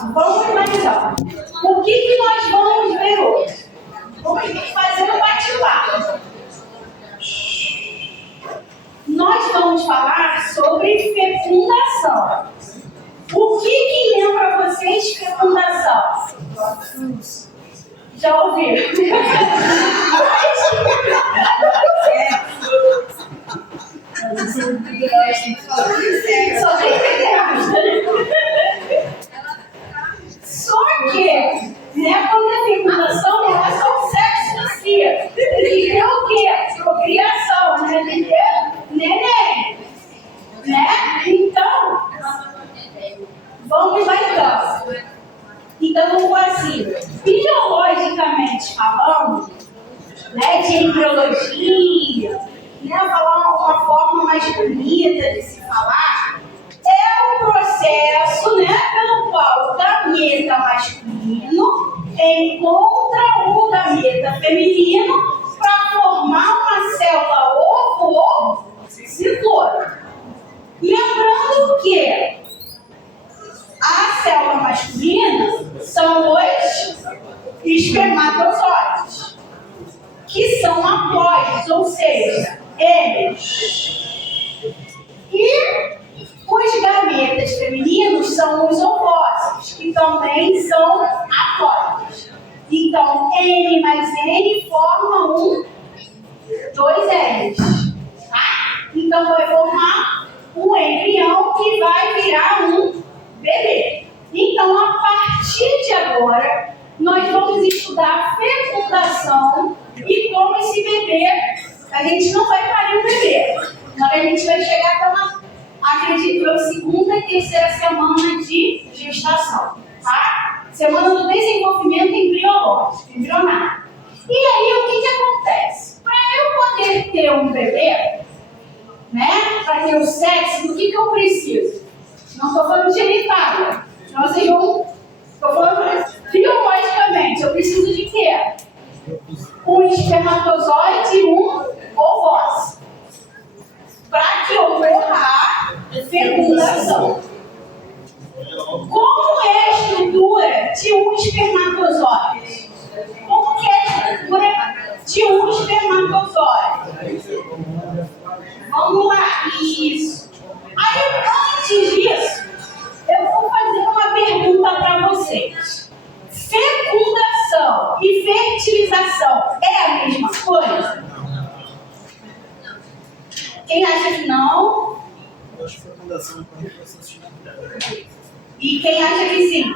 Vamos lá então. O que nós vamos ver hoje? Vamos fazer um bate-papo. Nós vamos falar sobre fecundação. O que lembra vocês fecundação? Já ouviram? Só que quando a fecundação é só o sexo em si. Tem que ter o quê? Procriação, né? Tem que ter neném. Né? Então, vamos lá então. Então, vamos assim. Biologicamente falando, né, de embriologia, né, falar uma forma mais bonita de se falar, é um processo, né, pelo qual o gameta masculino encontra o gameta feminino para formar uma célula ovo ou cigoto. Lembrando que a célula masculina são os espermatozoides, que são haploides, ou seja, eles. E os gametas femininos são os ovócitos, que também são haploides. Então, N mais N forma dois N's. Tá? Então, vai formar um embrião que vai virar um bebê. Então, a partir de agora, nós vamos estudar fecundação e como esse bebê, a gente não vai parir um bebê, mas a gente vai chegar até acredito eu, segunda e terceira semana de gestação, tá? Semana do desenvolvimento embriológico, embrionário. E aí, o que acontece? Para eu poder ter um bebê, né, para ter o sexo, do que eu preciso? Não estou falando de genitália. Então, vocês vão... Estou falando biologicamente. Eu preciso de quê? Um espermatozoide e um ovócito. Para que ocorra a fecundação. Como é a estrutura de um espermatozoide? Como que é a estrutura de um espermatozoide? Vamos lá. Isso. Aí, antes disso, eu vou fazer uma pergunta para vocês. Fecundação e fertilização é a mesma coisa? Quem acha que não? Eu acho que fecundação é um processo natural. E quem acha que sim?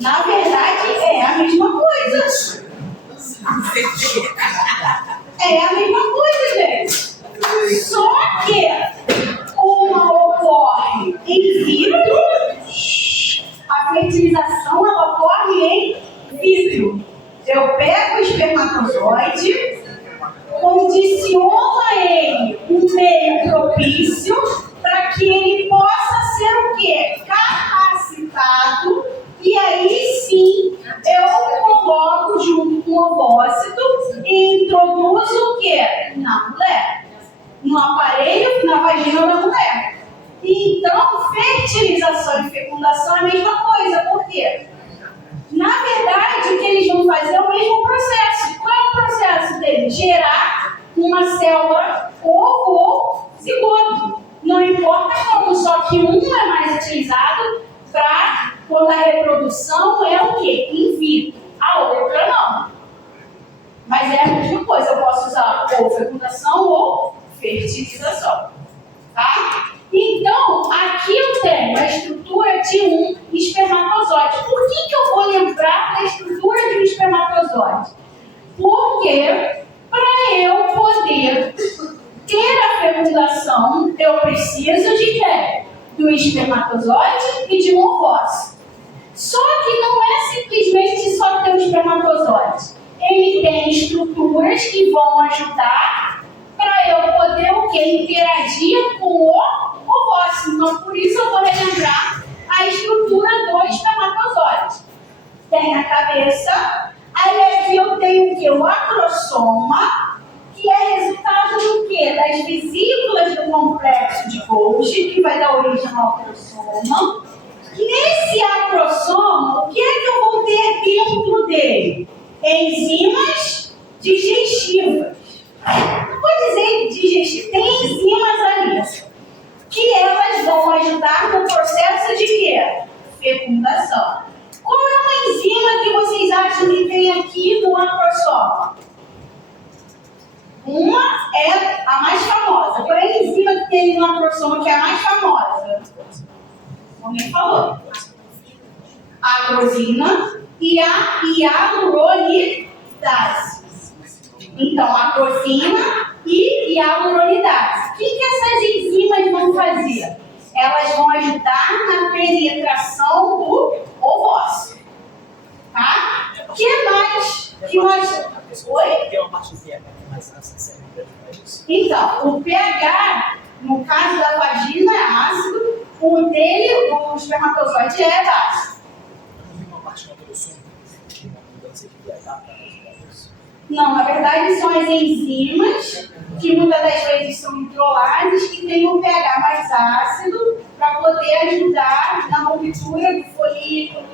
Na verdade, é a mesma coisa. É a mesma coisa, gente. Só que uma ocorre em vitro, a fertilização ela ocorre em vitro. Eu pego o espermatozoide, condiciona ele um meio propício para que ele possa ser o quê? Capacitado, e aí sim eu coloco junto com o ovócito e introduzo o quê? Na mulher. No aparelho, na vagina da mulher. Então, fertilização e fecundação é a mesma coisa. Por quê? Na verdade, o que eles vão fazer é o mesmo processo. Qual é o processo deles? Gerar uma célula ovo ou cigoto. Não importa como, só que um é mais utilizado para quando a reprodução é o quê? In vitro. A outra não. Mas é a mesma coisa. Eu posso usar ou fecundação ou fertilização. Tá? Então, aqui eu tenho a estrutura de um espermatozoide. Por que eu vou lembrar da estrutura de um espermatozoide? Porque, para eu poder ter a fecundação, eu preciso de quê? Do espermatozoide e de um ovócito. Só que não é simplesmente só ter o espermatozoide. Ele tem estruturas que vão ajudar para eu poder o quê? Interagir com o ovócito. Então, por isso eu vou relembrar a estrutura do espermatozoide. Tem a cabeça, aí aqui eu tenho o quê? O acrossoma, que é resultado do quê? Das vesículas do complexo de Golgi, que vai dar origem ao acrossoma. Nesse acrossoma, o que é que eu vou ter dentro dele? Enzimas digestivas. Não vou dizer digestivas, tem enzimas ali, que elas vão ajudar no processo de quê? Fecundação. Qual é uma enzima que vocês acham que tem aqui no acrossoma? Uma é a mais famosa. Qual é a enzima que tem no acrossoma que é a mais famosa? Alguém falou? A agrosina e a hialuronidase. Então, a agrosina e hialuronidase. O que essas enzimas vão fazer? Elas vão ajudar na penetração do ovócito. Tá? O que mais que nós... Oi? Tem uma parte do pH que é mais ácida, Então, o pH, no caso da vagina, é ácido. O dele, o espermatozoide, é básico. Não tem uma parte no acrossoma que tem uma mudança de pH para ajudar isso? Não, na verdade são as enzimas, que muitas das vezes são hidrolases, que têm um pH mais ácido para poder ajudar na ruptura do folículo,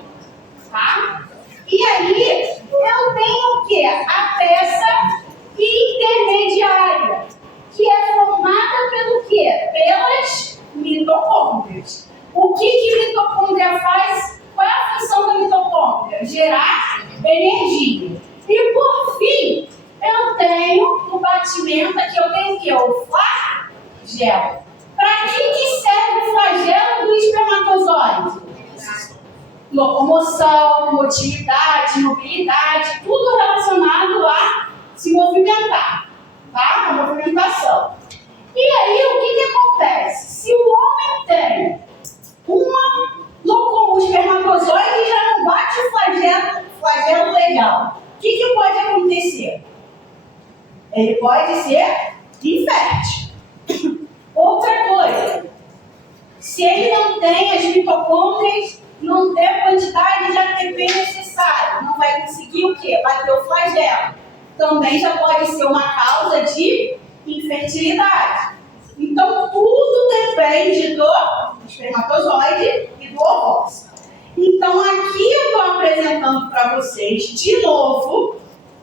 tá? E aí, eu tenho o quê? A peça intermediária, que é formada pelo quê? Pelas mitocôndrias. O que mitocôndria faz? Qual é a função da mitocôndria? Gerar energia. E por fim, eu tenho no batimento aqui, eu tenho o quê? O flagelo. Para que serve o flagelo do espermatozoide? Locomoção, motilidade, mobilidade, tudo relacionado a se movimentar, tá? A movimentação. E aí, o que acontece? Se o homem tem o espermatozoide já não bate o flagelo legal, o que pode acontecer? Ele pode ser infértil. Outra coisa, se ele não tem as mitocôndrias, não tem a quantidade de ATP necessária, não vai conseguir o quê? Bater o flagelo. Também já pode ser uma causa de infertilidade. Então, tudo depende do espermatozoide e do ovócito. Então, aqui eu estou apresentando para vocês, de novo,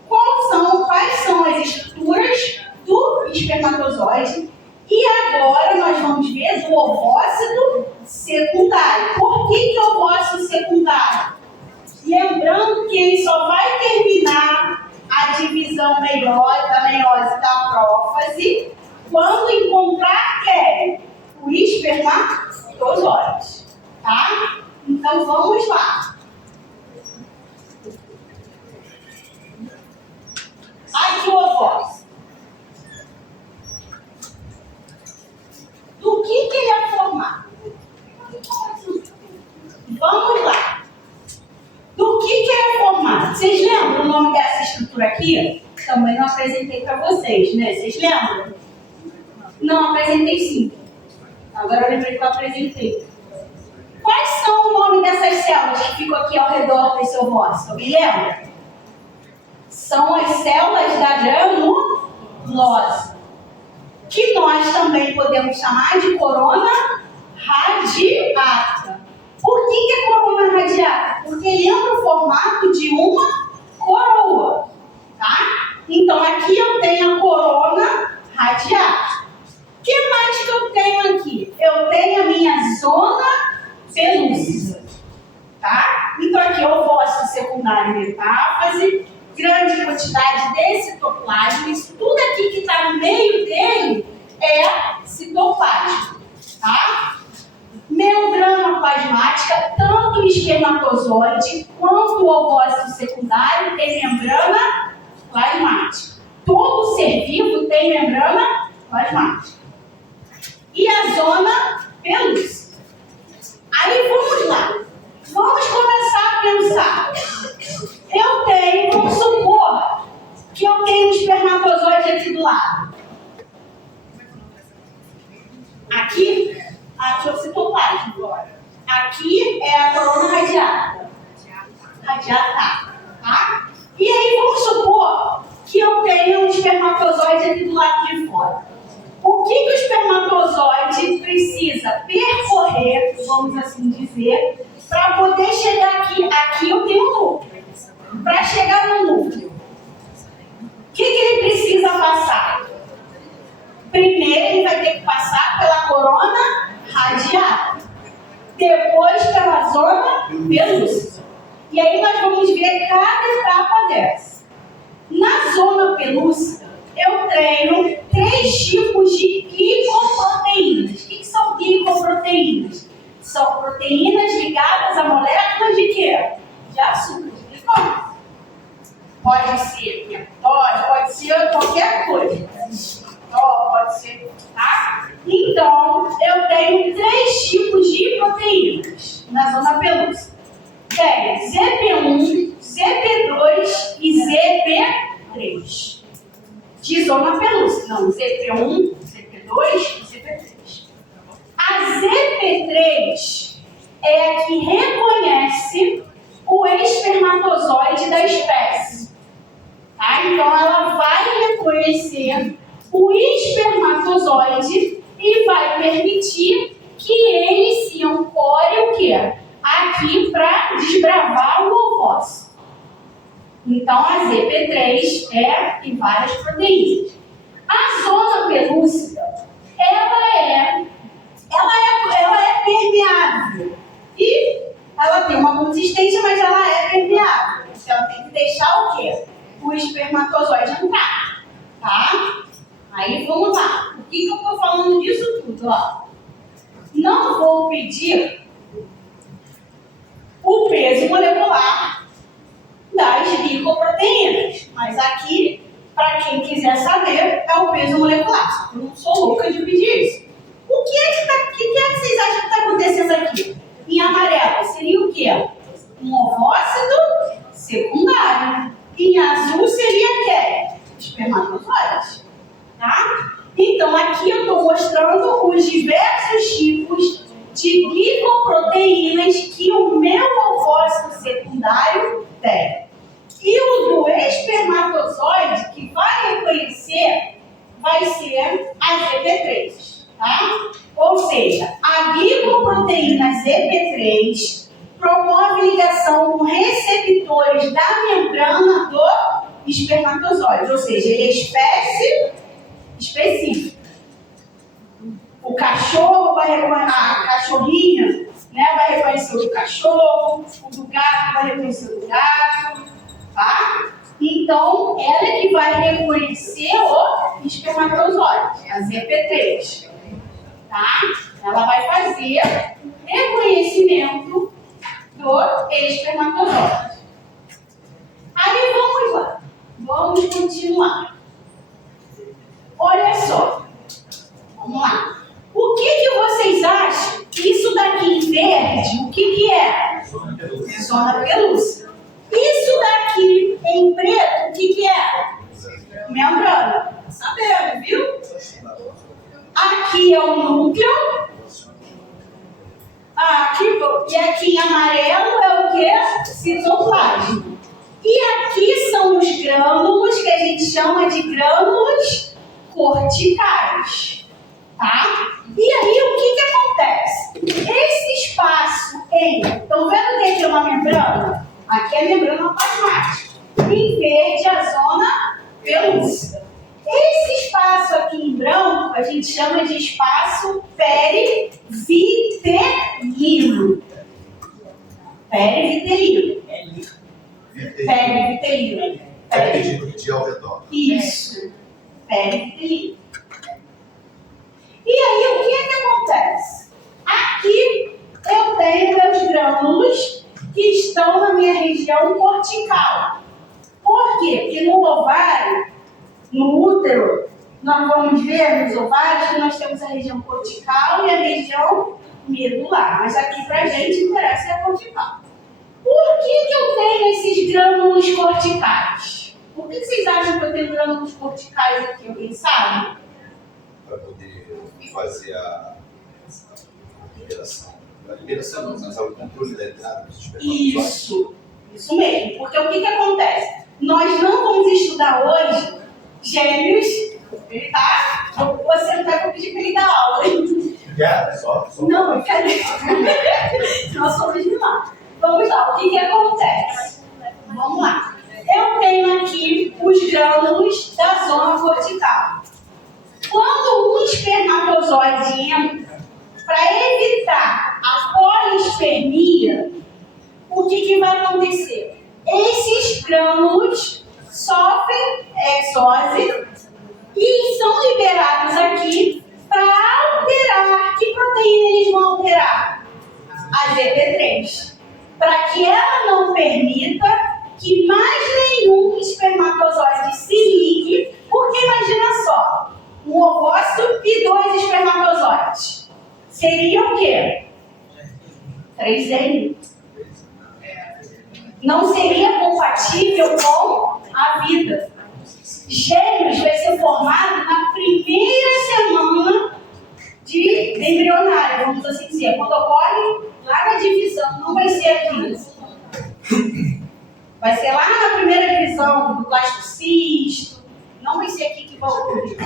quais são as estruturas do espermatozoide. E agora nós vamos ver do ovócito secundário. Por que ovócito secundário? Lembrando que ele só vai terminar a divisão da meiose da prófase quando encontrar quem? O espermatozoide. Tá? Então vamos lá. Aqui o ovócito. Do que ele é formado? Vamos lá. Do que ele é formado? Vocês lembram o nome dessa estrutura aqui? Também não apresentei para vocês, né? Vocês lembram? Não, apresentei sim. Agora eu lembrei que eu apresentei. Quais são o nome dessas células que ficam aqui ao redor desse ovócito? Alguém lembra? São as células da granulose, que nós também podemos chamar de corona radiata. Por que é corona radiata? Porque lembra o formato de uma coroa, tá? Então aqui eu tenho a corona radiata. O que mais que eu tenho aqui? Eu tenho a minha zona pelúcida, tá? Então aqui eu ovócito secundário metáfase, grande quantidade de citoplasma. Isso tudo aqui que está no meio dele é citoplasma, tá? Membrana plasmática, tanto o espermatozoide quanto o ovócito secundário tem membrana plasmática. Todo ser vivo tem membrana plasmática. E a zona pelúcida. Aí vamos lá. Vamos começar a pensar. Vamos supor que eu tenho um espermatozoide aqui do lado. Aqui é o citoplasma. Aqui é a corona radiata. Radiata, tá? E aí vamos supor que que eu tenho um espermatozoide aqui do lado de fora. O que o espermatozoide precisa percorrer, vamos assim dizer, para poder chegar aqui? Aqui eu tenho um núcleo. Para chegar no núcleo, o que ele precisa passar? Primeiro ele vai ter que passar pela corona radiata, depois pela zona pelúcida. E aí nós vamos ver cada etapa dessa. Na zona pelúcida, eu treino 3 tipos de glicoproteínas. O que são glicoproteínas? São proteínas ligadas a moléculas de quê? De açúcar, de glicose. Pode ser peptose, pode ser qualquer coisa. Pode ser, tá? Então, eu tenho 3 tipos de proteínas na zona pelúcida. Tem ZP1, ZP2 e ZP3. De zona pelúcida. Não, ZP1, ZP2 e ZP3. A ZP3 é a que reconhece o espermatozoide da espécie. Tá? Então, ela vai reconhecer o espermatozoide e vai permitir que ele se ancore o quê? Aqui para desbravar o ovócito. Então, a ZP3 tem várias proteínas. A zona pelúcida, ela é permeável. E ela tem uma consistência, mas ela é permeável. Então, ela tem que deixar o quê? O espermatozoide entrar. Tá? Aí, vamos lá. Por que eu estou falando disso tudo? Ó? Não vou pedir o peso molecular das glicoproteínas. Mas aqui, para quem quiser saber, é o peso molecular. Eu não sou louca de pedir isso. O que é que vocês acham que está acontecendo aqui? Em amarelo, seria o quê? Um ovócito secundário. Em azul, seria o quê? Espermatozoide. Tá? Então, aqui eu estou mostrando os diversos tipos de glicoproteínas que o meu ovócito secundário tem. E o do espermatozoide, que vai reconhecer, vai ser a ZP3. Tá? Ou seja, a glicoproteína ZP3 promove ligação com receptores da membrana do espermatozoide. Ou seja, ele é espécie específica. O cachorro vai reconhecer, a cachorrinha, né, vai reconhecer o do cachorro, o do gato vai reconhecer o do gato, tá? Então, ela é que vai reconhecer o espermatozoide, a ZP3, tá? Ela vai fazer o reconhecimento do espermatozoide. Aí, vamos lá. Vamos continuar. Olha só. Vamos lá. O que vocês acham? Isso daqui em verde, o que é? Zona pelúcida. Isso daqui em preto, o que é? Membrana. Tá sabendo, viu? Aqui é o núcleo. E aqui em amarelo é o que? Citoplasma. E aqui são os grânulos, que a gente chama de grânulos corticais. Tá? E aí, o que acontece? Esse espaço estão vendo que aqui é uma membrana? Aqui é a membrana plasmática. Em verde, a zona pelúcida. Esse espaço aqui em branco, a gente chama de espaço perivitelino. Perivitelino. Perivitelino. De ao redor. Isso. Perivitelino. E aí, o que acontece? Aqui eu tenho meus grânulos que estão na minha região cortical. Por quê? Porque no ovário, no útero, nós vamos ver nos ovários que nós temos a região cortical e a região medular. Mas aqui pra gente interessa a cortical. Por que eu tenho esses grânulos corticais? Por que vocês acham que eu tenho grânulos corticais aqui? Alguém sabe? Para poder fazer a liberação. A liberação não, mas o controle da entrada dos espermatozoides. Isso mesmo. Porque o que acontece? Nós não vamos estudar hoje Gêmeos. Ele tá? Você não vai pedir para ele dar aula, hein? Só. Não, cadê? Nós somos de lá. Vamos lá, o que acontece? Vamos lá. Eu tenho aqui os grânulos da zona cortical. Quando um espermatozoide entra, para evitar a polispermia, o que vai acontecer? Esses grânulos sofrem exose e são liberados aqui para alterar. Que proteína eles vão alterar? A GP3. Para que ela não permita que mais nenhum espermatozoide se ligue, porque imagina só, um ovócito e 2 espermatozoides. Seria o quê? 3 N. Não seria compatível com a vida. Gêmeos vai ser formado na primeira semana de embrionário, vamos assim dizer. Quando ocorre lá na divisão, não vai ser aqui. Vai ser lá na primeira divisão do blastocisto. Não vai ser aqui que vai ocorrer.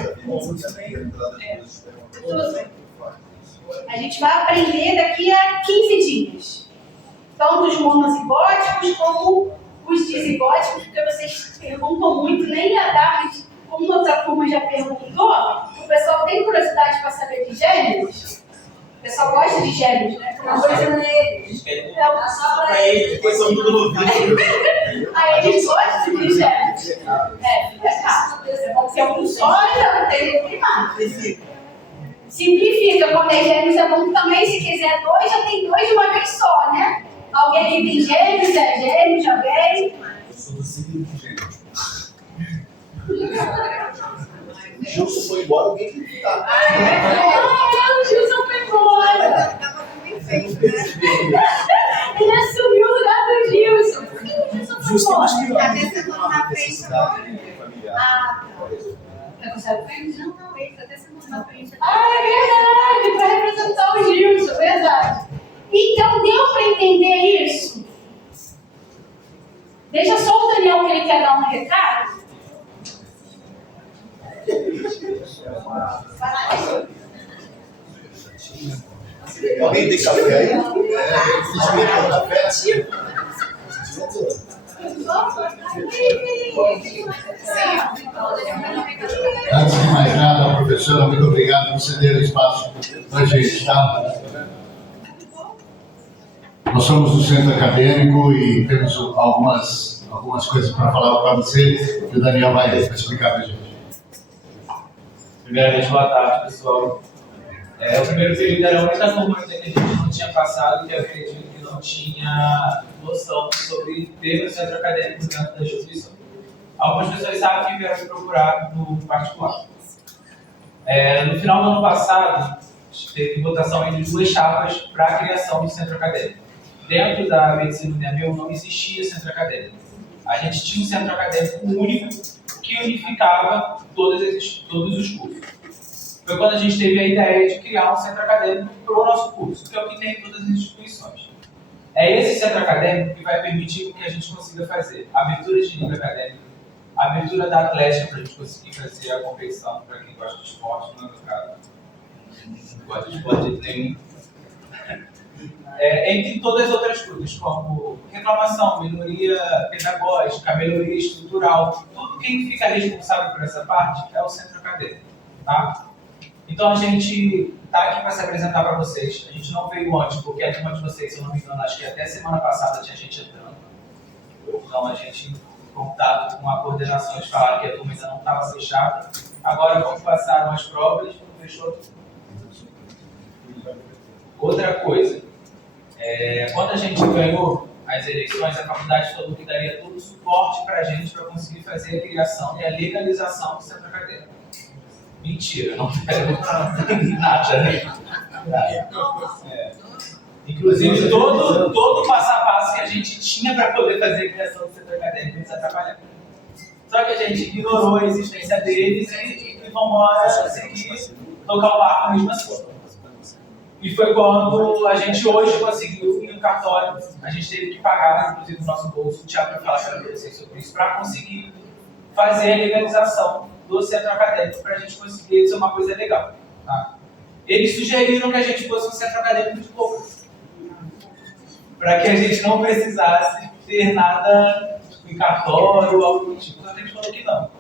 A gente vai aprender daqui a 15 dias. Tanto os monozigóticos como os dizigóticos, porque vocês perguntam muito, nem ia dar, mas como outra turma já perguntou, o pessoal tem curiosidade para saber de gêmeos? O pessoal gosta de gêmeos, né? Uma coisa neles. Então, só para eles. Aí eles gostam de gêmeos. Fica caro. É bom ter um só e já não tem primário. Simplifica, quando é gêmeos é bom também, se quiser 2, já tem 2 de uma vez só, né? Alguém que tem gêmeos, é gêmeos, alguém? Eu sou do signo de gêmeos. O Gilson foi embora, alguém tem que estar. O Gilson foi embora. Ele assumiu o lugar do Gilson. Por que o Gilson foi embora? Até semana na frente agora. Ah, tá. Você sabe frente? Não, ele tá até semana na frente. É verdade, para representar o Gilson, verdade. Então, deu para entender isso? Deixa só o Daniel que ele quer dar um recado. Vai lá. Alguém tem café aí? Café? Antes de mais nada, professora, muito obrigado por ceder o espaço para a gente, tá? Nós somos do centro acadêmico e temos algumas coisas para falar para você que o Daniel vai explicar para a gente. Primeiramente, boa tarde, pessoal. O primeiro período era a única turma que a gente não tinha passado, que eu acredito que não tinha noção sobre ter o centro acadêmico dentro da instituição. Algumas pessoas sabem que vieram me procurar no particular. No final do ano passado, teve votação entre 2 chapas para a criação do centro acadêmico. Dentro da medicina UNEMEU não existia centro acadêmico. A gente tinha um centro acadêmico único que unificava todos os cursos. Foi quando a gente teve a ideia de criar um centro acadêmico para o nosso curso, que é o que tem em todas as instituições. É esse centro acadêmico que vai permitir que a gente consiga fazer abertura de livro acadêmico, abertura da atlética para a gente conseguir fazer a competição para quem gosta de esporte, não é meu caso. Não gosta de esporte de nenhum. Entre todas as outras coisas, como reclamação, melhoria pedagógica, melhoria estrutural, tudo quem fica responsável por essa parte é o centro acadêmico, tá? Então a gente está aqui para se apresentar para vocês. A gente não veio antes, porque a turma de vocês, se eu não me engano, acho que até semana passada tinha gente entrando. Então a gente, em contato com a coordenação, eles falaram que a turma ainda não estava fechada. Agora, como passaram as provas, fechou tudo. Outra coisa, quando a gente ganhou as eleições, a faculdade falou que daria todo o suporte para a gente para conseguir fazer a criação e a legalização do centro acadêmico. Mentira, não deram nada, né? Inclusive, todo o passo a passo que a gente tinha para poder fazer a criação do centro acadêmico, eles atrapalharam. Só que a gente ignorou a existência deles e vamos embora seguir tocar o barco mesmo assim. E foi quando a gente hoje conseguiu, em no cartório, a gente teve que pagar, inclusive no nosso bolso, o Thiago vai falar para vocês sobre isso, para conseguir fazer a legalização do centro acadêmico, para a gente conseguir ser uma coisa legal. Tá? Eles sugeriram que a gente fosse um centro acadêmico de pouco, para que a gente não precisasse ter nada em cartório ou algo do tipo. Então a gente falou que não.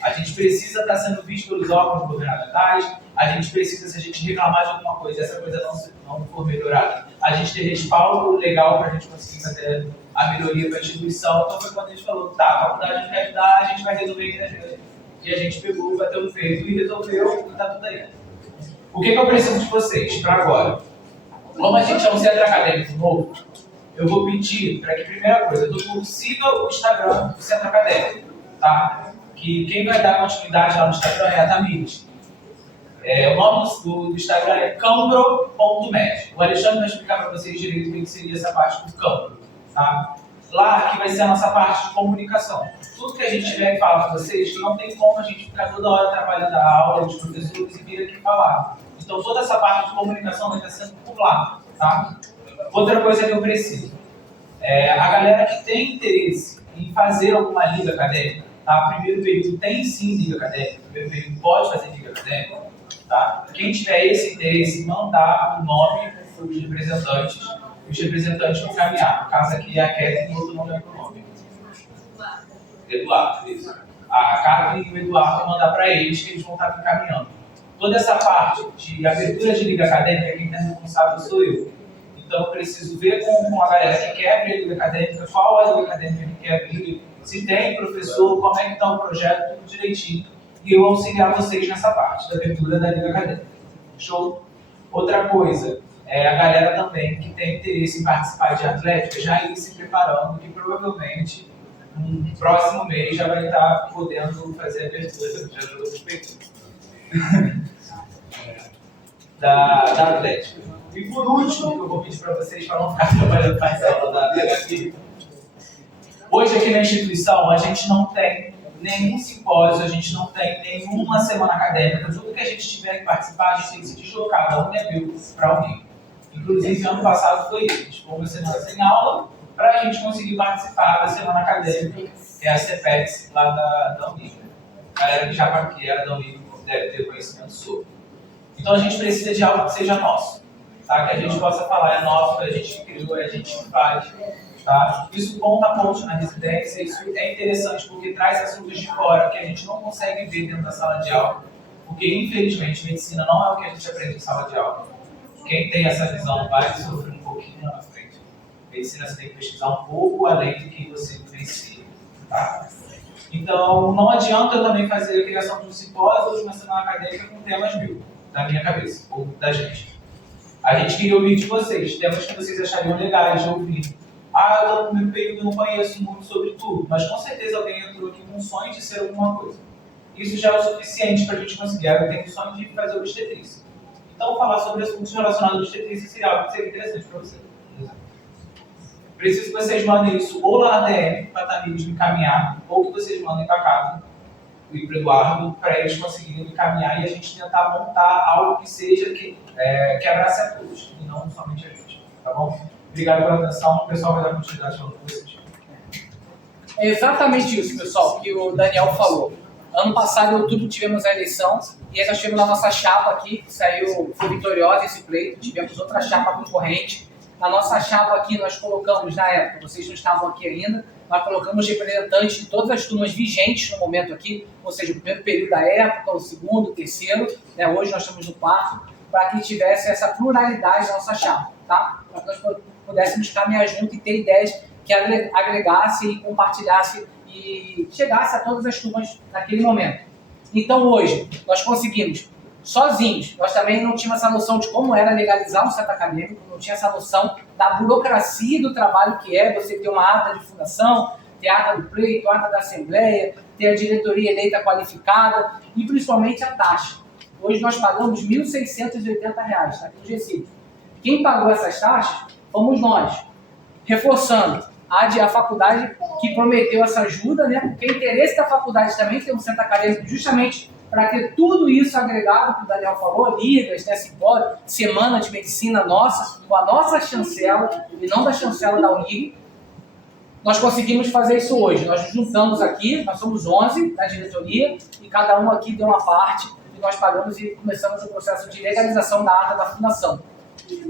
A gente precisa estar sendo visto pelos órgãos governamentais, a gente precisa, se a gente reclamar de alguma coisa e essa coisa não for melhorada, a gente ter respaldo legal para a gente conseguir fazer a melhoria para a instituição. Então foi quando a gente falou, tá, a faculdade quer ajudar, a gente vai resolver aqui na gente. E a gente pegou, bateu no peito e resolveu, e tá tudo aí. O que eu preciso de vocês para agora? Como a gente é um centro acadêmico novo, eu vou pedir para que, primeira coisa, todo mundo siga o Instagram do centro acadêmico, tá? Que quem vai dar continuidade lá no Instagram é a Tamires. O nome do Instagram é cambro.med. O Alexandre vai explicar para vocês direito o que seria essa parte do Cambro, tá? Lá que vai ser a nossa parte de comunicação. Tudo que a gente tiver que falar para vocês, que não tem como a gente ficar toda hora trabalhando a aula dos professores e vir aqui falar. Então toda essa parte de comunicação vai estar sendo por lá, tá? Outra coisa que eu preciso, a galera que tem interesse em fazer alguma liga acadêmica, tá? Primeiro período tem sim liga acadêmica, primeiro período pode fazer liga acadêmica, tá? Quem tiver esse interesse, mandar o nome para os representantes vão caminhar. No caso aqui é a Kathleen, outro nome é o nome. Eduardo, isso. A Kathleen e o Eduardo vão mandar para eles, que eles vão estar encaminhando. Toda essa parte de abertura de liga acadêmica, quem está responsável sou eu. Então eu preciso ver com a galera que quer abrir a liga acadêmica, qual é a liga acadêmica que quer abrir, se tem professor, como é que está o projeto, tudo direitinho. E eu auxiliar vocês nessa parte da abertura da liga acadêmica. Show? Outra coisa, a galera também que tem interesse em participar de atlética, já ir se preparando, que provavelmente no próximo mês já vai estar podendo fazer a abertura da atlética. E por último, que eu vou pedir para vocês, para não ficar trabalhando mais aula da HQ, hoje aqui na instituição a gente não tem nenhum simpósio, a gente não tem nenhuma semana acadêmica, tudo que a gente tiver que participar, a gente tem que se deslocar da UNEBIL para a Univ. Inclusive, ano passado foi isso, a gente ficou uma semana sem aula para a gente conseguir participar da semana acadêmica, que é a CEPEX lá da Univ. A galera que era da Univ deve ter conhecimento sobre. Então a gente precisa de algo que seja nosso, tá? Que a gente possa falar, é nosso, a gente criou, a gente faz. Tá? Isso conta pontos na residência, isso é interessante porque traz assuntos de fora que a gente não consegue ver dentro da sala de aula, porque infelizmente medicina não é o que a gente aprende em sala de aula. Quem tem essa visão vai sofrer um pouquinho na frente. Medicina você tem que pesquisar um pouco além do que você vivencia. Tá? Então não adianta eu também fazer a criação de um simpósio ou de uma semana acadêmica com temas mil, da minha cabeça, ou da gente. A gente queria ouvir de vocês, temas que vocês achariam legais de ouvir. Eu no primeiro período não conheço muito sobre tudo, mas com certeza alguém entrou aqui com um sonho de ser alguma coisa. Isso já é o suficiente para a gente conseguir. Eu tenho o sonho de fazer obstetrícia. Então, falar sobre assuntos relacionados à obstetrícia seria algo que seria interessante para você. Preciso que vocês mandem isso ou lá na DM, para a Tamires me encaminhar, ou que vocês mandem para cá e para o Eduardo, para eles conseguirem me encaminhar e a gente tentar montar algo que seja que abrace a todos, e não somente a gente. Tá bom? Obrigado pela atenção, o pessoal vai dar continuidade falando com vocês. É exatamente isso, pessoal, que o Daniel falou. Ano passado, em outubro, tivemos a eleição e aí nós tivemos a nossa chapa aqui, que foi vitoriosa esse pleito, tivemos outra chapa concorrente. Na nossa chapa aqui, nós colocamos, na época, vocês não estavam aqui ainda, nós colocamos representantes de todas as turmas vigentes no momento aqui, ou seja, o primeiro período da época, o segundo, o terceiro, né? Hoje nós estamos no quarto, para que tivesse essa pluralidade na nossa chapa, tá? Para que nós pudéssemos caminhar junto e ter ideias que agregasse e compartilhasse e chegasse a todas as turmas naquele momento. Então hoje, nós conseguimos, sozinhos, nós também não tínhamos essa noção de como era legalizar um centro acadêmico, não tinha essa noção da burocracia do trabalho que é você ter uma ata de fundação, ter a ata do pleito, a ata da assembleia, ter a diretoria eleita qualificada e principalmente a taxa. Hoje nós pagamos R$ 1.680, tá aqui no Recife. Quem pagou essas taxas fomos nós, reforçando a faculdade que prometeu essa ajuda, né? Porque o interesse da faculdade também ter um centro acadêmico justamente para ter tudo isso agregado que o Daniel falou, ligas, né, simpósio, semana de medicina nossa, com a nossa chancela, e não da chancela da Unig, nós conseguimos fazer isso hoje. Nós nos juntamos aqui, nós somos 11 na diretoria, e cada um aqui deu uma parte, e nós pagamos e começamos o processo de legalização da ata da fundação.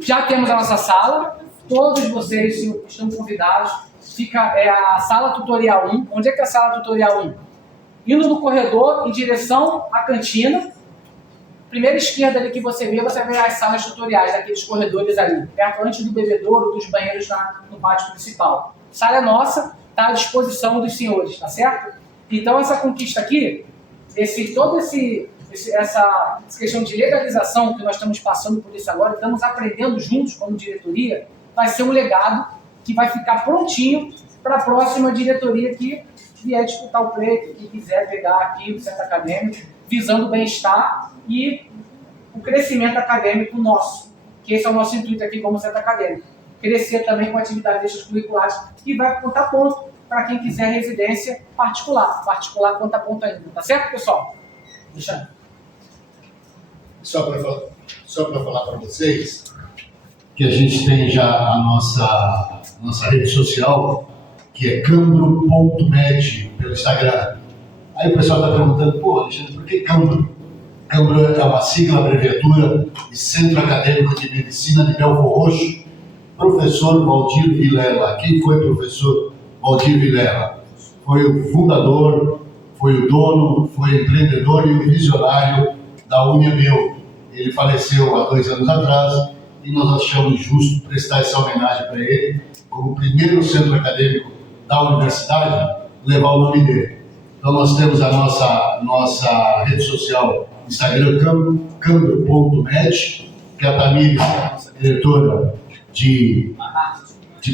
Já temos a nossa sala, todos vocês estão convidados, fica a sala tutorial 1. Onde é que é a sala tutorial 1? Indo no corredor em direção à cantina, primeira esquerda ali que você vê as salas tutoriais, daqueles corredores ali, perto antes do bebedouro, dos banheiros no pátio principal. A sala é nossa, está à disposição dos senhores, tá certo? Então essa conquista aqui, essa questão de legalização que nós estamos passando por isso agora, estamos aprendendo juntos como diretoria, vai ser um legado que vai ficar prontinho para a próxima diretoria que vier disputar o pleito, que quiser pegar aqui o centro acadêmico, visando o bem-estar e o crescimento acadêmico nosso, que esse é o nosso intuito aqui como centro acadêmico. Crescer também com atividades extracurriculares e vai contar ponto para quem quiser residência particular. Particular conta ponto ainda, tá certo, pessoal? Deixa. Só para falar para vocês que a gente tem já a nossa rede social, que é cambro.med pelo Instagram. Aí o pessoal está perguntando, pô, Alexandre, por que Cambro? Cambro é uma sigla, abreviatura de Centro Acadêmico de Medicina de Belfor Roxo, professor Valdir Vilela. Quem foi o professor Valdir Vilela? Foi o fundador, foi o dono, foi o empreendedor e o visionário da UniAmeu. Ele faleceu há 2 anos atrás e nós achamos justo prestar essa homenagem para ele, como o primeiro centro acadêmico da universidade, levar o nome dele. Então nós temos a nossa rede social, Instagram, cambro.med, que a Tamires, diretora de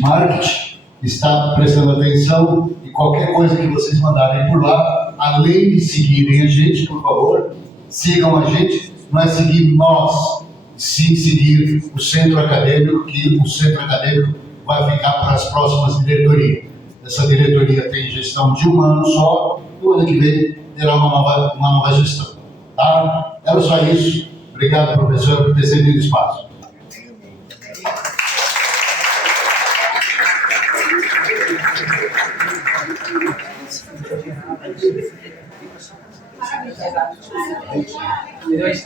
marketing, está prestando atenção e qualquer coisa que vocês mandarem por lá, além de seguirem a gente, por favor, sigam a gente, não é seguir nós, sim seguir o centro acadêmico, que o centro acadêmico vai ficar para as próximas diretorias. Essa diretoria tem gestão de 1 ano só, e o ano que vem terá uma nova gestão. Tá? Era só isso. Obrigado, professor, por ter cedido espaço.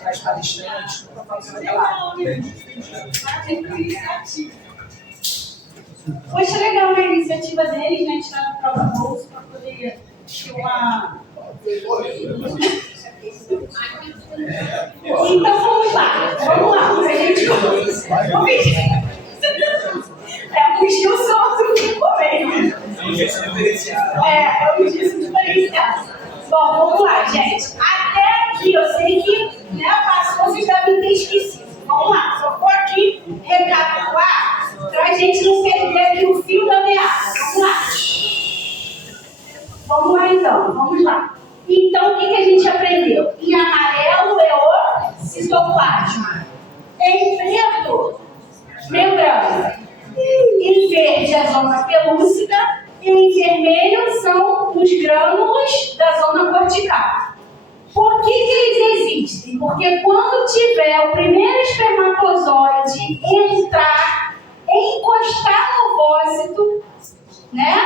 As palestrantes, Poxa, legal, né? A iniciativa deles, né? Tirar do próprio bolso para poder ter uma. Então vamos lá, pra gente começar. O Gilson ficou bem. O Gilson diferenciado. Bom, vamos lá, gente. Até aqui, eu sei que passou, vocês devem ter esquecido. Vamos lá, só vou aqui recapitular para a gente não perder aqui o fio da meada. Vamos lá. Vamos lá, então. Vamos lá. Então, o que a gente aprendeu? Em amarelo é o citoplasma. Em preto, membrana. Em verde, a zona pelúcida. E em vermelho são os grânulos da zona cortical. Por que eles existem? Porque quando tiver o primeiro espermatozoide encostar no ovócito, né?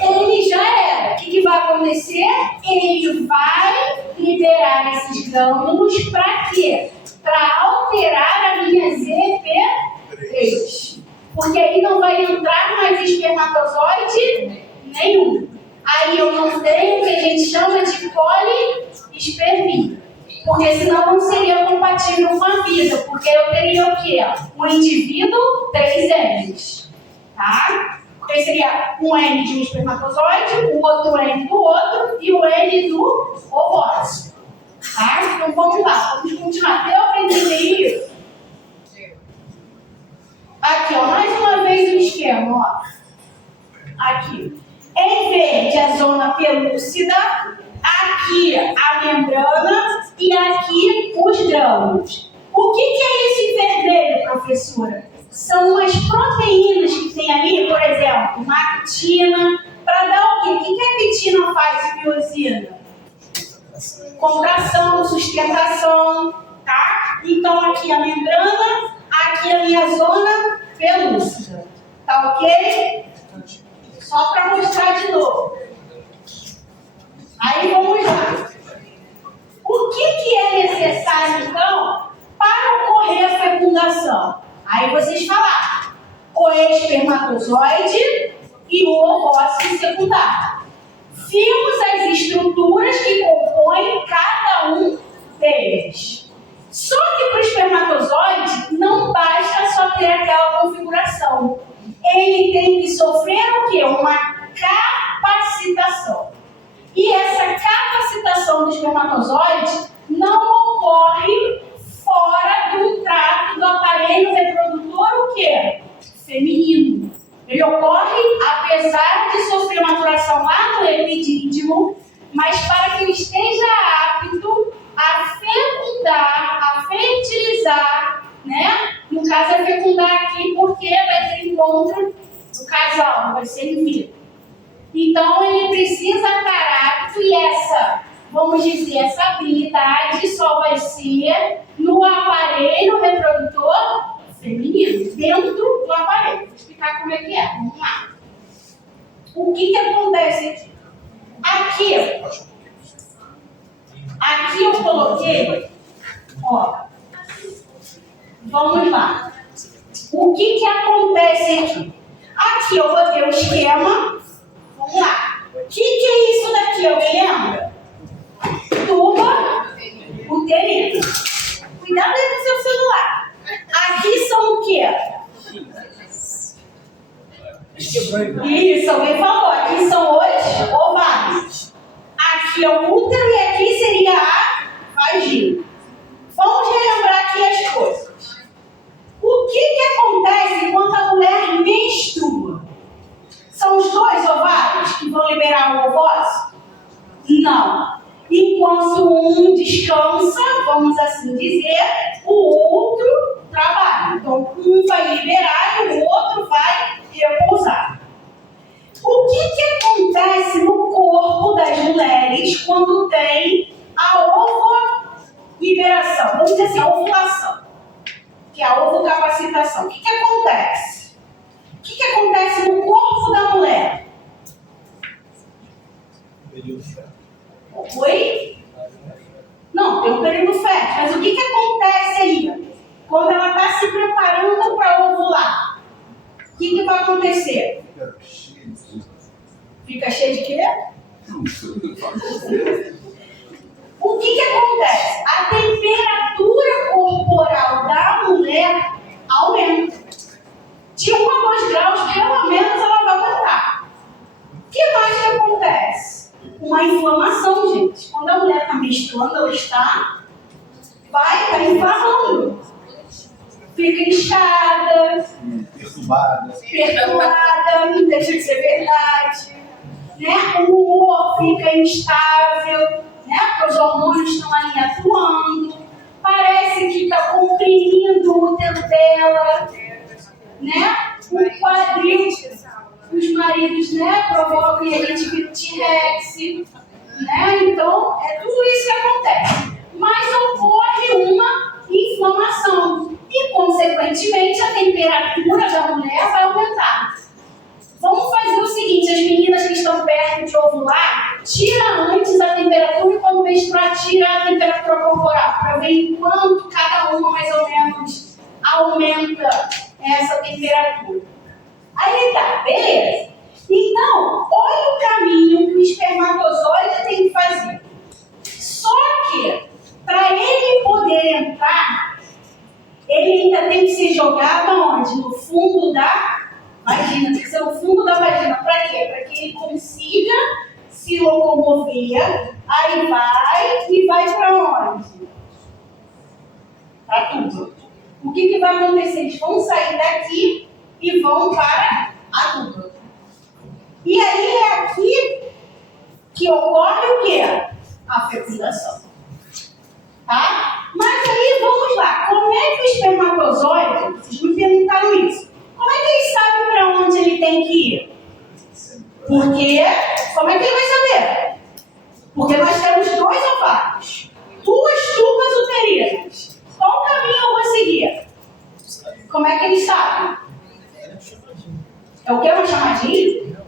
Ele já era. O que vai acontecer? Ele vai liberar esses grânulos para quê? Para alterar a linha ZP3. Porque aí não vai entrar mais espermatozoide nenhum. Aí eu não tenho o que a gente chama de poliespermia. Porque senão não seria compatível com a vida. Porque eu teria o quê? Um indivíduo, 3 N's. Tá? Porque seria um N de um espermatozoide, o outro N do outro e o N do ovócito. Tá? Então vamos lá, vamos continuar. Deu para entender isso? Aqui, ó, mais uma vez o esquema, ó. Aqui. Em verde, a zona pelúcida. Aqui, a membrana. E aqui, os grânulos. O que é esse vermelho, professora? São as proteínas que tem ali, por exemplo, uma actina. Para dar o quê? O que a actina faz de biosina? contração, sustentação, tá? Então aqui a membrana, aqui a minha zona pelúcida, tá ok? Só para mostrar de novo. Aí vamos lá. O que é necessário então para ocorrer a fecundação? Aí vocês falaram, o espermatozoide e o ovócito secundário. Vimos as estruturas que compõem cada um deles. Só que para o espermatozoide não basta só ter aquela configuração. Ele tem que sofrer o quê? Uma capacitação. E essa capacitação do espermatozoide não ocorre fora do trato do aparelho reprodutor, o quê? Feminino. Ele ocorre apesar de sofrer maturação lá no epidídimo, mas para que ele esteja apto a fecundar, a fertilizar, né? No caso é fecundar aqui porque vai ter encontro do casal, vai ser in vitro. Então ele precisa estar apto e essa, vamos dizer, essa habilidade só vai ser no aparelho reprodutor feminino, dentro do aparelho. Vou explicar como é que é. Vamos lá. O que acontece aqui? Aqui eu coloquei, ó, vamos lá. O que acontece aqui? Aqui eu botei o esquema, vamos lá. O que é isso daqui? Alguém lembra? Tuba uterina. Cuidado aí com o seu celular. Aqui são o quê? Isso, alguém falou. Aqui são os ovários. Aqui é o útero e aqui seria a vagina. Vamos relembrar aqui as coisas. O que acontece quando a mulher menstrua? São os dois ovários que vão liberar o ovócito? Não. Enquanto um descansa, vamos assim dizer, o outro trabalha. Então, um vai liberar e o outro vai repousar. O que acontece no corpo das mulheres quando tem a ovoliberação? Vamos dizer assim, a ovulação, que é a ovocapacitação. O que acontece? O que acontece no corpo da mulher? Oi? Não, tem um período fértil. Mas o que acontece aí? Quando ela está se preparando para ovular, o que vai acontecer? Fica cheio de quê? O que acontece? A temperatura corporal da mulher aumenta. De 1 a 2 graus, pelo menos, ela vai aumentar. O que mais que acontece? Uma inflamação, gente. Quando a mulher está menstruando, ela vai estar inflamando. Fica inchada, perturbada, não deixa de ser verdade. Né? O humor fica instável, né? Porque os hormônios estão ali atuando. Parece que está comprimindo o útero dela. Né? O quadril, os maridos, né, provocam e a gente vira o T-Rex, né? Então, é tudo isso que acontece. Mas ocorre uma inflamação e, consequentemente, a temperatura da mulher vai aumentar. Vamos fazer o seguinte, as meninas que estão perto de ovular, tira antes a temperatura e quando menstruar, tira a temperatura corporal, para ver enquanto cada uma mais ou menos aumenta essa temperatura. Aí tá, beleza. Então, olha o caminho que o espermatozoide tem que fazer. Só que, para ele poder entrar, ele ainda tem que ser jogado aonde? No fundo da vagina. Tem que ser no fundo da vagina. Para quê? Para que ele consiga se locomover. Aí vai e vai para onde? Para tudo. O que vai acontecer? Eles vão sair daqui e vão para a tuba. E aí é aqui que ocorre o quê? A fecundação. Tá? Mas aí vamos lá. Como é que o espermatozoide, vocês me perguntaram isso, como é que ele sabe para onde ele tem que ir? Porque, como é que ele vai saber? Porque nós temos 2 ovários. Como é que eles sabem? É o que? Uma chamadinha?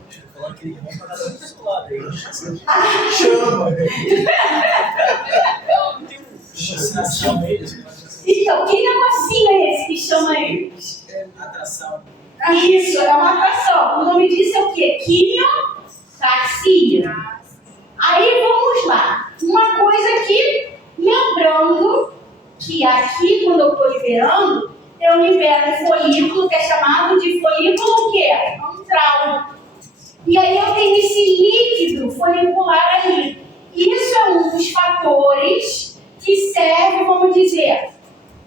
Então, que negocinho é esse que chama eles? Atração. Isso, é uma atração. O nome disso é o quê? Quimiotaxia. Aí vamos lá. Uma coisa aqui, lembrando que aqui, quando eu estou liberando, eu libero um folículo que é chamado de folículo o quê? Antral. E aí eu tenho esse líquido folicular ali. Isso é um dos fatores que serve, vamos dizer,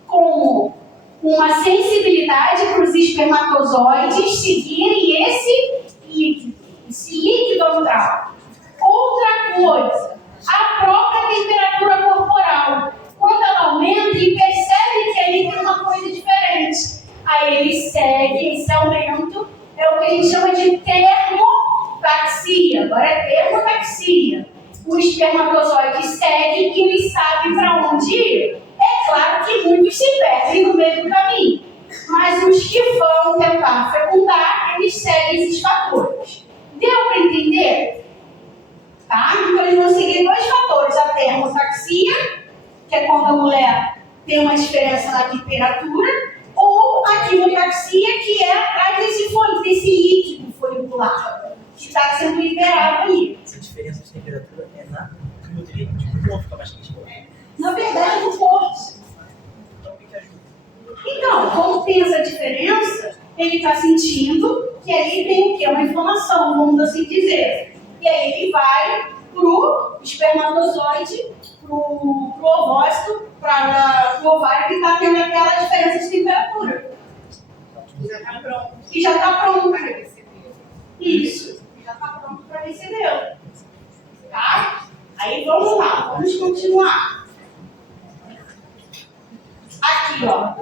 como uma sensibilidade para os espermatozoides seguirem esse líquido antral. Outra coisa, a própria temperatura corporal. Quando ela aumenta, ele percebe que ali tem uma coisa diferente. Aí ele segue, esse aumento é o que a gente chama de termotaxia. Agora é termotaxia. O espermatozoide segue e ele sabe para onde ir. É claro que muitos se perdem no meio do caminho, mas os que vão tentar fecundar, eles seguem esses fatores. Deu para entender? Tá? Então eles vão seguir dois fatores: a termotaxia, que é quando a mulher tem uma diferença na temperatura, ou a quimiotaxia, que é atrás desse líquido folicular, que está sendo liberado aí. Essa diferença de temperatura é na nutriente, tipo, o corpo fica mais quente. Na verdade, no corpo. Então, o que ajuda? Então, como tem essa diferença, ele está sentindo que ali tem o quê? Uma inflamação, vamos assim dizer. E aí ele vai para o espermatozoide, para o ovócito, para o ovário que está tendo aquela diferença de temperatura. E já está pronto para receber. Isso, já está pronto para receber. Tá? Aí vamos lá, vamos continuar. Aqui, ó.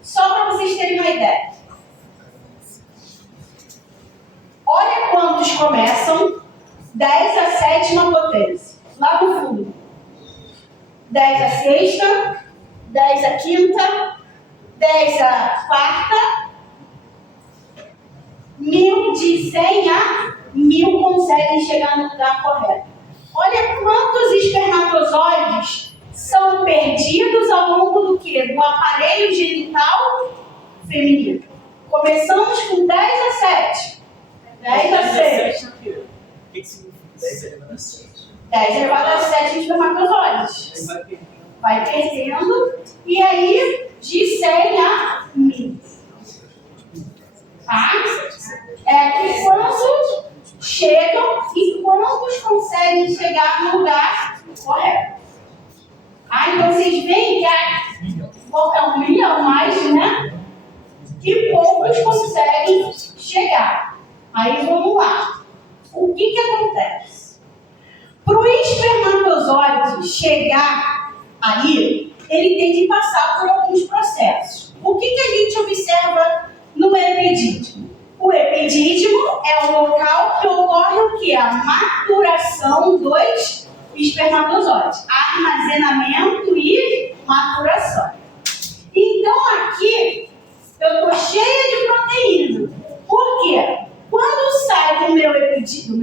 Só para vocês terem uma ideia. Olha quantos começam 10 a sétima potência. Lá no fundo. 10 a sexta, 10 a quinta, 10 a quarta, 1000 de 100 a 1000 conseguem chegar no lugar correto. Olha quantos espermatozoides são perdidos ao longo do quê? Do aparelho genital feminino. Começamos com 10 a 7. 10 a 6. O que significa 10 elevado a 7? 10 elevado a 7 espermatozoides. Vai perdendo. E aí, de 100 a 1000. Tá? É que quantos chegam e quantos conseguem chegar no lugar correto. Então vocês veem que é 1 milhão mais, né? Que poucos conseguem chegar. Aí vamos lá. O que acontece? Para o espermatozoide chegar aí, ele tem que passar por alguns processos. O que a gente observa no epidídimo? O epidídimo é o local que ocorre o quê? A maturação dos espermatozoides. Armazenamento e maturação. Então aqui eu estou cheia de proteína. Por quê? Quando sai do meu epidídimo,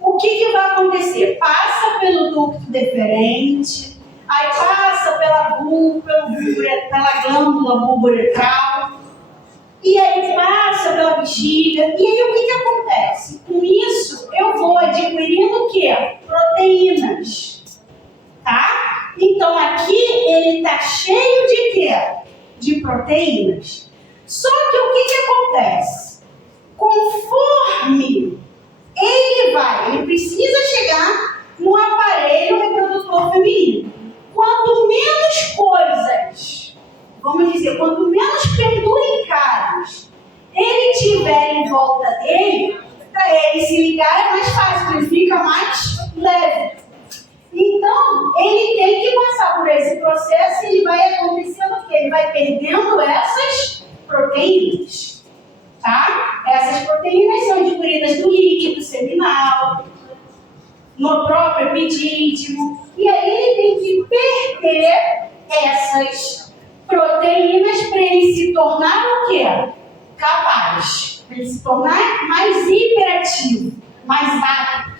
o que vai acontecer? Passa pelo ducto deferente, aí passa pela glândula bulboretral, e aí passa pela bexiga. E aí o que acontece? Com isso eu vou adquirindo o quê? Proteínas. Tá? Então aqui ele está cheio de quê? De proteínas. Só que o que acontece? Conforme ele precisa chegar no aparelho reprodutor feminino. Quanto menos coisas, vamos dizer, quanto menos penduricários ele tiver em volta dele, para ele se ligar é mais fácil, ele fica mais leve. Então, ele tem que passar por esse processo e ele vai acontecendo o quê? Ele vai perdendo essas proteínas. Tá? Essas proteínas são adquiridas no líquido seminal, no próprio epidídimo, e aí ele tem que perder essas proteínas para ele se tornar o quê? Capaz. Para ele se tornar mais hiperativo, mais rápido.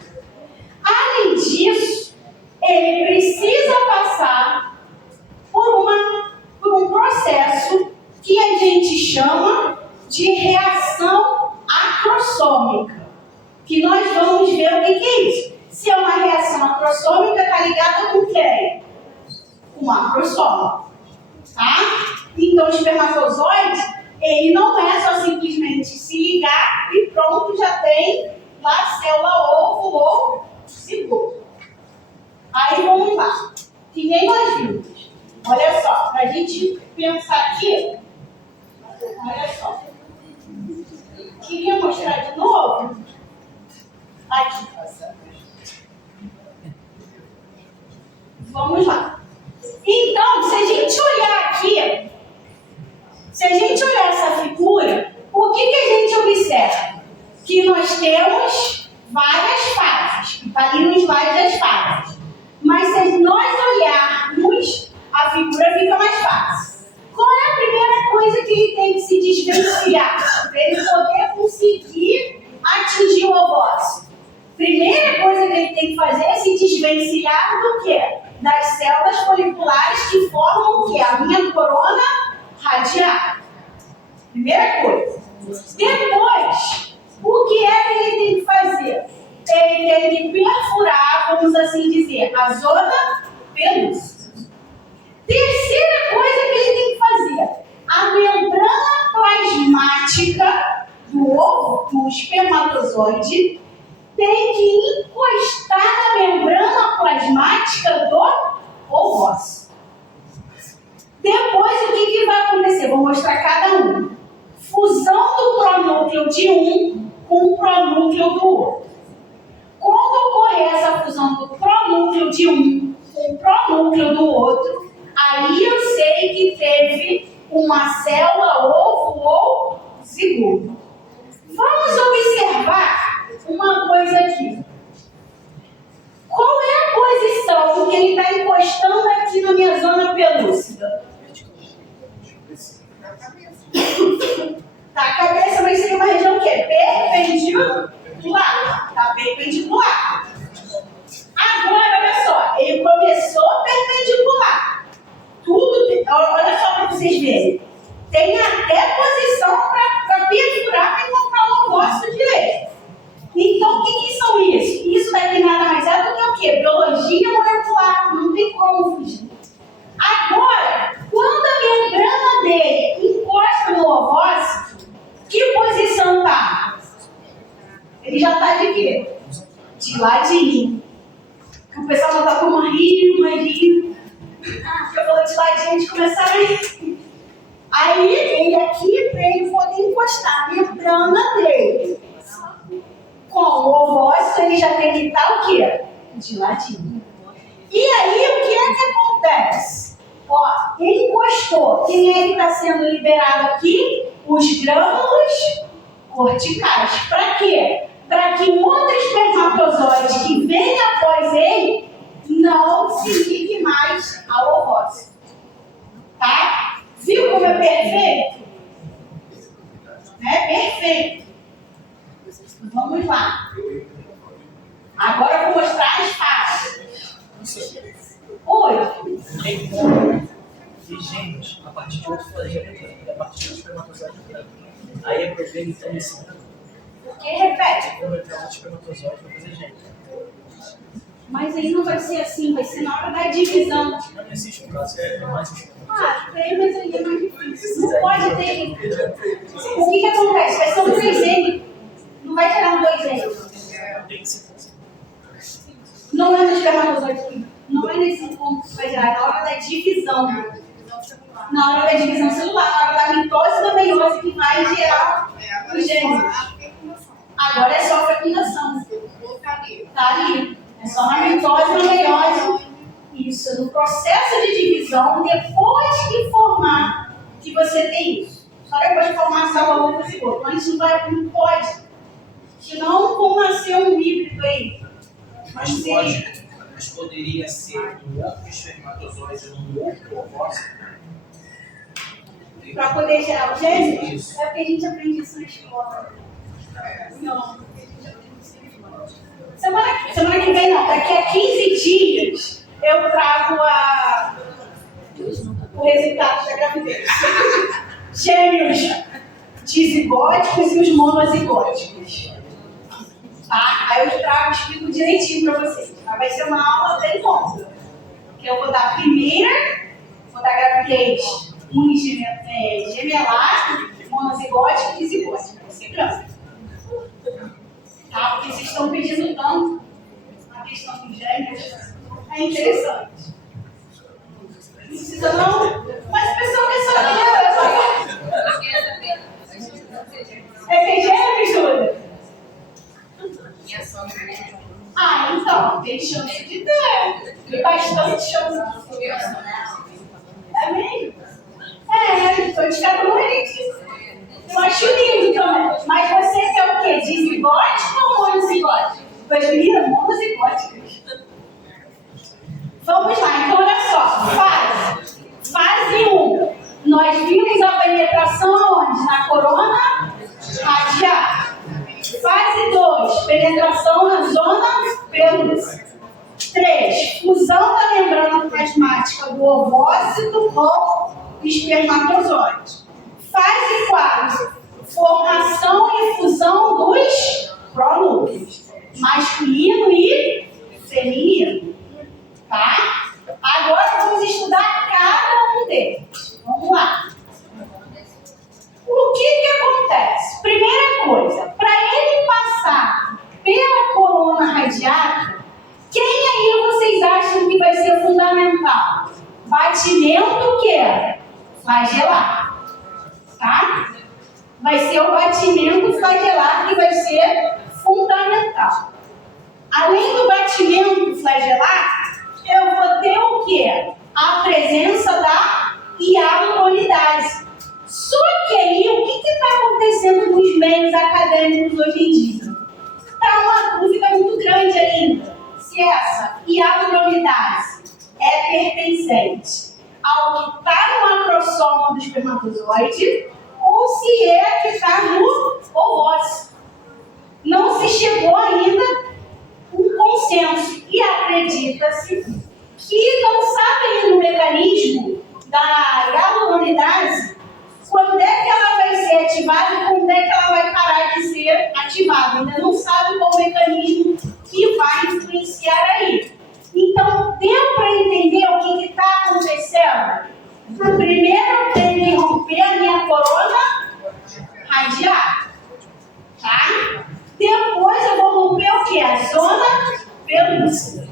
Além disso, ele precisa passar por um processo que a gente chama de reação acrossômica. Que nós vamos ver o que é isso. Se é uma reação acrossômica, está ligada com quem? Com macrossoma. Tá? Então, o espermatozoide, ele não é só simplesmente se ligar e pronto, já tem lá célula ovo ou cigoto. Aí vamos lá. Que nem nós vimos. Olha só, para a gente pensar aqui. Olha só. Queria mostrar de novo. Aqui. Vamos lá. Então, se a gente olhar aqui, se a gente olhar essa figura, o que a gente observa? Que nós temos várias fases. Está ali no slide das fases. Mas se nós olharmos, a figura fica mais fácil. Qual é a primeira coisa que ele tem que se desvencilhar para ele poder conseguir atingir o ovócito? Primeira coisa que ele tem que fazer é se desvencilhar do quê? Das células foliculares que formam o quê? A minha corona radial. Primeira coisa. Depois, o que é que ele tem que fazer? Ele tem que perfurar, vamos assim dizer, a zona pelúcida. Terceira coisa que ele tem que fazer, a membrana plasmática do ovo, do espermatozoide, tem que encostar na membrana plasmática do ovócito. Depois, o que vai acontecer? Vou mostrar cada um. Fusão do pronúcleo de um com o pronúcleo do outro. Quando ocorrer essa fusão do pronúcleo de um com o pronúcleo do outro, aí eu sei que teve uma célula ovo ou zigoto. Vamos observar uma coisa aqui. Qual é a posição que ele está encostando aqui na minha zona pelúcida? Tá, a cabeça vai ser uma região o quê? Perpendicular. Tá perpendicular. Agora, olha só, ele começou perpendicular. Tudo, olha só para vocês verem. Tem até posição para perfurar para encontrar o ovócito direito. Então, o que são isso? Isso daqui nada mais é do que o quê? Biologia molecular. Não tem como fugir. Agora, quando a membrana dele encosta no ovócito, que posição está? Ele já está de quê? De ladinho. O pessoal já está com uma rio. Porque eu falei de ladinho, a gente começaram a rir. Aí, ele aqui, para ele poder encostar a membrana dele com o ovócito, ele já tem que estar o quê? De ladinho. E aí, o que é que acontece? Ó, ele encostou. Quem é que está sendo liberado aqui? Os grânulos corticais. Para quê? Para que um outro espermatozoide que venha após ele não se ligue mais ao ovócito. Tá? Viu como é perfeito? É perfeito. Vamos lá. Agora eu vou mostrar as fases. Oi. E genes a partir de outro flagelo branco, a partir de outro espermatozoide branco. Aí é prover então esse branco. Por que repete? Vou entrar outro espermatozoide para fazer gene. Mas aí não vai ser assim, vai ser na hora da divisão. Não existe um caso é mais espermatozoide. Tem, mas aí é mais difícil. Não pode ter. O que acontece? Vai ser um 3N. Não vai tirar um 2N. Tem que ser. Não é no espermatozoide. Não é nesse ponto que vai gerar. É na hora da divisão. Na hora da divisão celular. Na hora da mitose e da meiose que vai gerar os genes. Agora é só a fecundação. Tá ali. É só na mitose e na meiose. Isso. No processo de divisão, depois que formar, que você tem isso. Só depois de formar a célula ovo e zigoto. Mas isso não pode. Senão, como nascer um híbrido aí? Mas poderia ser um outro espermatozoide num outro ovócito? para poder gerar os gêmeos? É porque a gente aprende isso na escola. Não. Semana que vem não, daqui a 15 dias eu trago o resultado da gravidez. Gêmeos dizigóticos e os monozigóticos. Tá? Aí eu trago, explico direitinho para vocês. Mas vai ser uma aula bem longa. Que eu vou dar primeira, vou dar gravidez unigemelar, monozigótica e dizigótica. Vai ser grande. Tá? Porque vocês estão pedindo tanto a questão dos gêmeos. É interessante. Não precisa não, mas o pessoal quer saber. É ter gêmeos, Júlia? Ah, então, tem chance de ter. Tem bastante chance. É mesmo? Estou de cada um eu acho lindo também. Mas você quer o quê? Dizigótico ou monozigótico? As meninas monozigóticas. Vamos lá, então olha só. Fase 1. Nós vimos a penetração onde? Na corona radial. Fase 2. Penetração na zona pelúcida. 3. Fusão da membrana plasmática do ovócito com espermatozoide. Fase 4. Formação e fusão dos pronúcleos. Masculino e feminino. Tá? Agora vamos estudar cada um deles. Vamos lá. O que acontece? Primeira coisa, para ele passar pela corona radiata, quem aí vocês acham que vai ser fundamental? Batimento o quê? Flagelar. Tá? Vai ser o batimento flagelar que vai ser fundamental. Além do batimento flagelar, eu vou ter o quê? A presença da hialuronidase. Só que aí, o que está acontecendo nos meios acadêmicos hoje em dia? Está uma dúvida muito grande ainda. Se essa hialuronidase é pertencente ao que está no acrossoma do espermatozoide ou se é que está no ovócito. Não se chegou ainda um consenso e acredita-se que não sabem o mecanismo da hialuronidase, quando é que ela vai ser ativada e quando é que ela vai parar de ser ativada. Ainda não sabe qual o mecanismo que vai influenciar aí. Então, deu para entender o que está acontecendo? Primeiro, eu tenho que romper a minha corona radial. Tá? Depois, eu vou romper o quê? A zona pelúcida.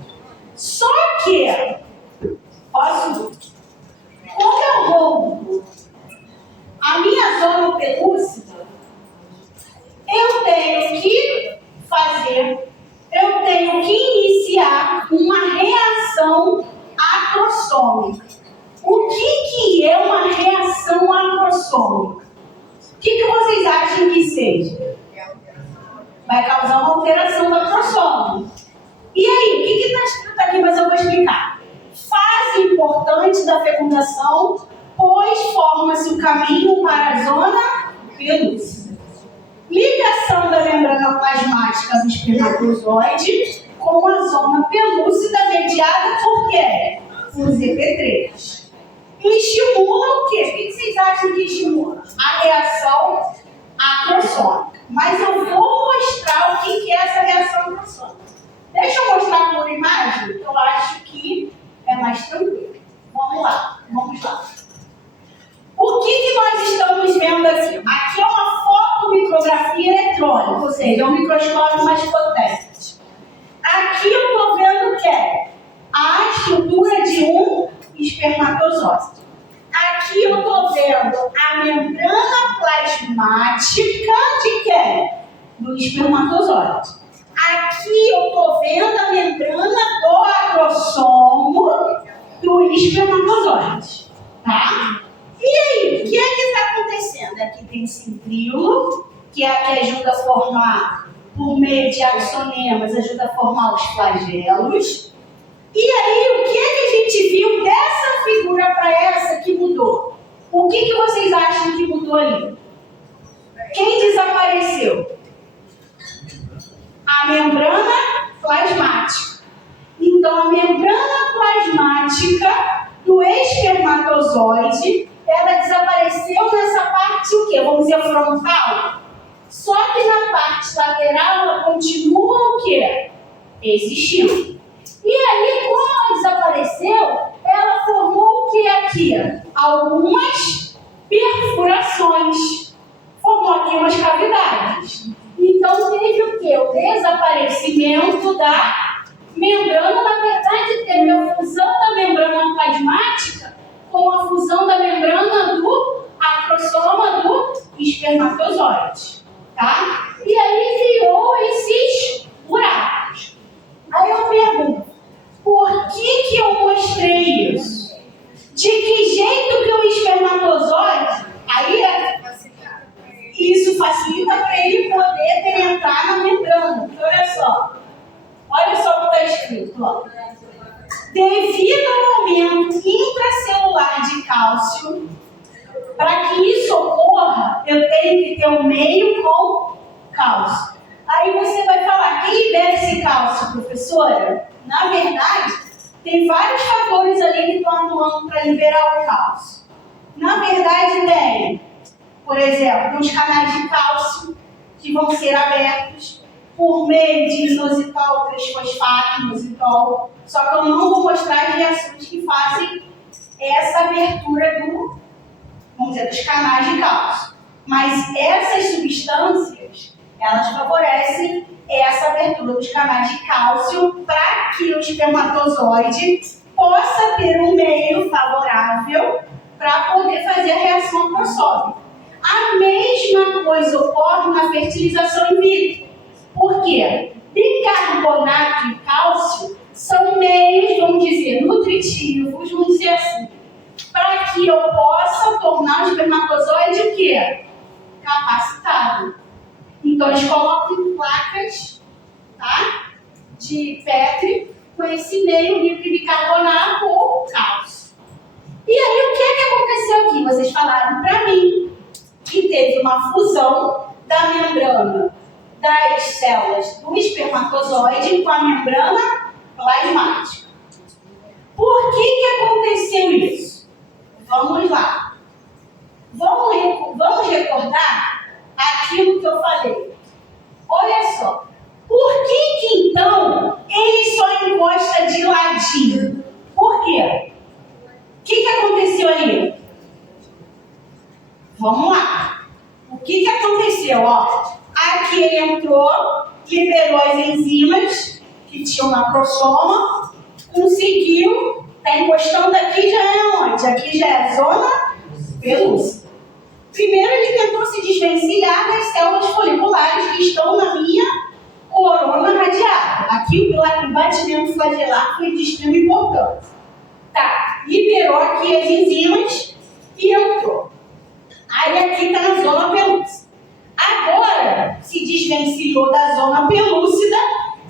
Só que, quando eu rompo a minha zona pelúcida, eu tenho que iniciar uma reação acrossômica. O que é uma reação acrossômica? O que vocês acham que seja? Vai causar uma alteração do acrossoma. E aí, o que está escrito aqui, mas eu vou explicar. Fase importante da fecundação, pois forma-se o caminho para a zona pelúcida. Ligação da membrana plasmática do espermatozoide com a zona pelúcida mediada por quê? Por ZP3. Estimula o quê? O que vocês acham que estimula? A reação acrossômica. Mas eu vou mostrar o que é essa reação acrossômica. Deixa eu mostrar por imagem, que eu acho que é mais tranquilo. Vamos lá. O que nós estamos vendo aqui? Aqui é uma fotomicrografia eletrônica, ou seja, é um microscópio mais potente. Aqui eu estou vendo o que é a estrutura de um espermatozoide. Aqui eu estou vendo a membrana plasmática de quem? Do espermatozoide. Aqui eu estou vendo a membrana do acrossomo do espermatozoide. Tá? E aí, o que está acontecendo? Aqui tem centríolo, que é a que ajuda a formar, por meio de axonemas, ajuda a formar os flagelos. E aí, o que a gente viu dessa figura para essa que mudou? O que vocês acham que mudou ali? Quem desapareceu? A membrana plasmática. Então, a membrana plasmática do espermatozoide, ela desapareceu nessa parte o quê? Vamos dizer frontal? Só que na parte lateral ela continua o quê? Existindo. E aí, como ela desapareceu, ela formou o que aqui? Algumas perfurações. Formou aqui umas cavidades. Então, teve o quê? O desaparecimento da membrana. Na verdade, teve a fusão da membrana plasmática com a fusão da membrana do acrosoma do espermatozoide. Tá? E aí criou esses buracos. Aí eu pergunto, por que eu mostrei isso? De que jeito que o espermatozoide, aí isso facilita para ele poder penetrar na membrana. Porque olha só o que está escrito. Ó. Devido ao aumento intracelular de cálcio, para que isso ocorra, eu tenho que ter um meio com cálcio. Aí você vai falar, quem libera esse cálcio, professora? Na verdade, tem vários fatores ali que estão atuando para liberar o cálcio. Na verdade, tem, por exemplo, os canais de cálcio que vão ser abertos por meio de inositol, 3-fosfato, inositol. Só que eu não vou mostrar as reações que fazem essa abertura vamos dizer, dos canais de cálcio. Mas essas substâncias, elas favorecem essa abertura dos canais de cálcio para que o espermatozoide possa ter um meio favorável para poder fazer a reação acrosómica. A mesma coisa ocorre na fertilização in vitro. Por quê? Bicarbonato e cálcio são meios, vamos dizer, nutritivos, vamos dizer assim, para que eu possa tornar o espermatozoide o quê? Capacitado. Então, eles colocam em placas, tá? De Petri com esse meio rico em bicarbonato ou cálcio. E aí, o que aconteceu aqui? Vocês falaram para mim que teve uma fusão da membrana das células do espermatozoide com a membrana plasmática. Por que aconteceu isso? Vamos lá. Vamos recordar aquilo que eu falei. Olha só. Por que então ele só encosta de ladinho? Por quê? O que aconteceu ali? Vamos lá. O que aconteceu? Ó, aqui ele entrou, liberou as enzimas que tinham na acrosoma, conseguiu, está encostando aqui, já é onde? Aqui já é a zona pelúcida. Primeiro ele tentou se desvencilhar das células foliculares que estão na minha corona radiata. Aqui o batimento flagelar foi de extrema importância. Tá, liberou aqui as enzimas e entrou. Aí aqui está na zona pelúcida. Agora, se desvencilhou da zona pelúcida,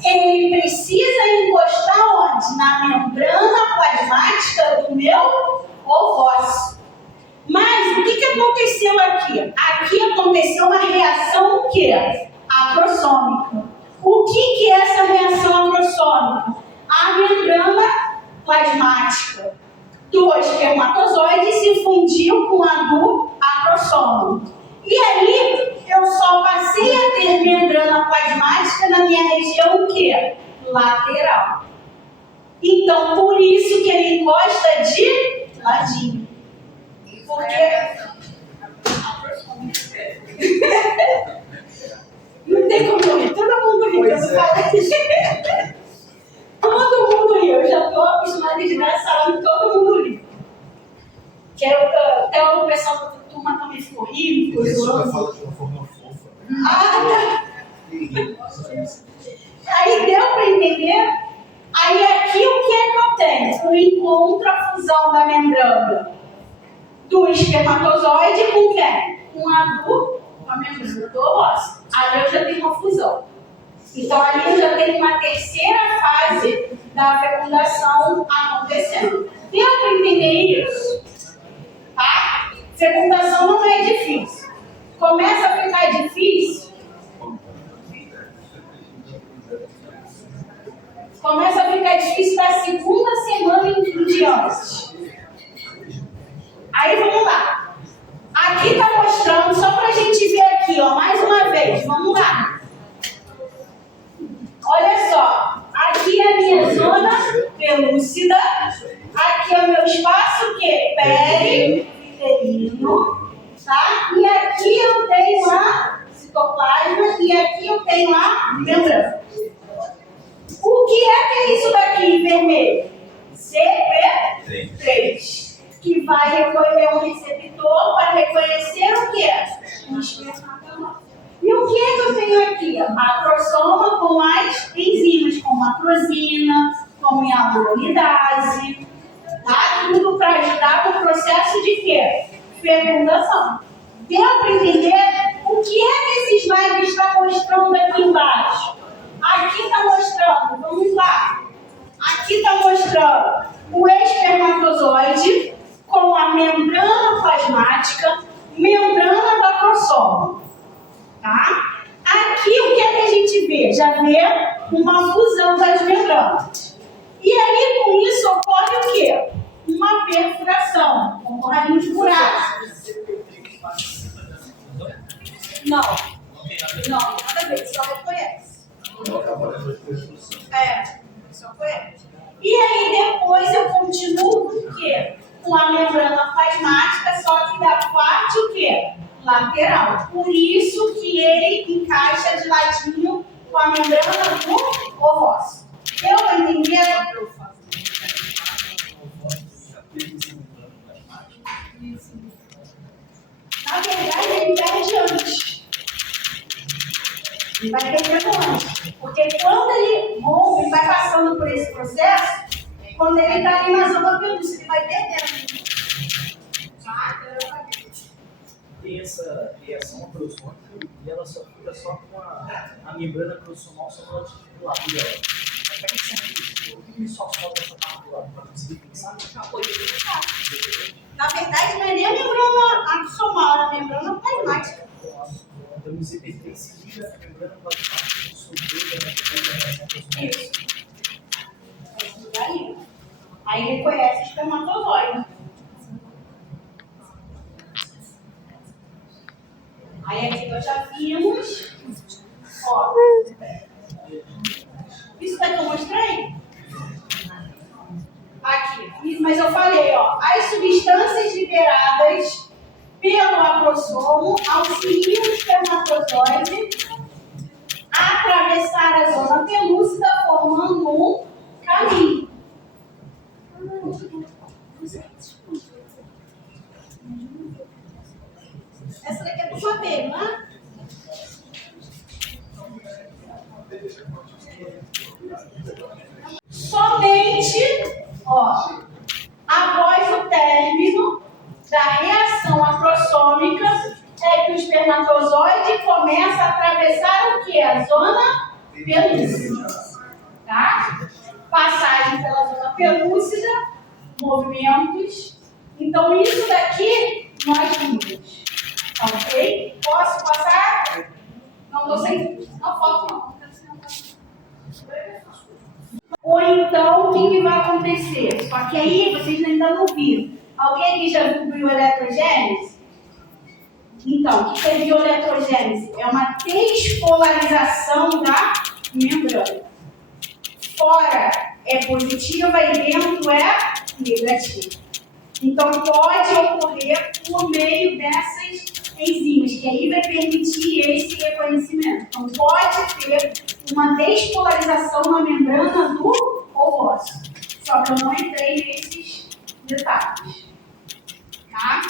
ele precisa encostar onde? Na membrana plasmática do meu ovócito. Mas o que aconteceu aqui? Aqui aconteceu uma reação o quê? Acrosômica. O que é essa reação acrosômica? A membrana plasmática do espermatozoide se fundiu com a do acrosoma. E aí, eu só passei a ter membrana plasmática na minha região o quê? Lateral. Então, por isso que ele encosta de ladinho. Porque... Não tem como rir, todo mundo ri. Todo mundo ri, eu já estou acostumada a dar essa aula e todo mundo ri. Até o pessoal da turma também ficou rindo, ficou zoando. Fala de uma forma fofa. Aí deu para entender? Aí aqui o que é que eu tenho? Eu encontro a fusão da membrana do espermatozoide com quem? Com a membrana do ovócito. Ali eu já tenho uma fusão. Então ali eu já tenho uma terceira fase da fecundação acontecendo. Deu para entender isso? Tá? Fecundação não é difícil. Começa a ficar difícil. Começa a ficar difícil da segunda semana em diante. Aí vamos lá. Aqui está mostrando, só para a gente ver aqui, ó, mais uma vez. Vamos lá. Olha só. Aqui é a minha zona pelúcida. Aqui é o meu espaço que? Periviterino. Tá? E aqui eu tenho a citoplasma e aqui eu tenho a membrana. O que é isso daqui em vermelho? CP3. Que vai recolher um receptor para reconhecer o que é? Um espermatozoide. E o que é que eu tenho aqui? A macrosoma com as enzimas, como a macrosina, como a hyaluronidase, tá? Tudo para ajudar no processo de quê? Fecundação. Deu para entender o que é que esse slide está mostrando aqui embaixo? Aqui está mostrando, vamos lá. Aqui está mostrando o espermatozoide com a membrana plasmática, membrana da macrosoma. Tá? Aqui o que é que a gente vê? Já vê uma fusão das membranas. E aí com isso ocorre o quê? Uma perfuração. Ocorre uns buracos. Não, nada a ver, só reconhece. Só conhece. E aí depois eu continuo com o quê? Com a membrana plasmática, só que da parte o quê? Lateral. Por isso que ele encaixa de ladinho com a membrana do ovócito. Deu para entender? Na verdade, ele perde antes. Ele vai perdendo antes. Porque quando ele rompe, ele vai passando por esse processo, quando ele está ali na zona pelúcida, ele vai perdendo. Tem essa reação acrosômica e ela só fica só com a membrana crossomal só no articular dela. Mas para que serve isso? Por que ele só solta essa parte do lado? Para conseguir fixar? Na verdade, não é nem a membrana axomal, é a membrana plasmática. Então, o CP3 se liga a membrana plasmática sobre a Isso. Aí ele conhece o espermatozoide. Aí aqui nós já vimos. Ó. Isso daqui eu mostrei? Aqui. Mas eu falei, ó. As substâncias liberadas pelo acrossomo auxiliam o espermatozoide a atravessar a zona pelúcida formando um caminho. Essa daqui é do papel, não é? Somente, ó, após o término da reação acrossômica é que o espermatozoide começa a atravessar o que? A zona pelúcida. Tá? Passagem pela zona pelúcida, movimentos. Então, isso daqui nós vimos. Ok? Posso passar? Não estou sem. Não foto, não. Ou então, o que vai acontecer? Só que aí vocês ainda não viram. Alguém aqui já viu bioeletrogênese? Então, o que é bioeletrogênese? É uma despolarização da membrana. Fora é positiva e dentro é negativa. Então, pode ocorrer por meio dessas enzimas, que aí vai permitir esse reconhecimento. Então, pode ter uma despolarização na membrana do ovócito. Só que eu não entrei nesses detalhes. Tá?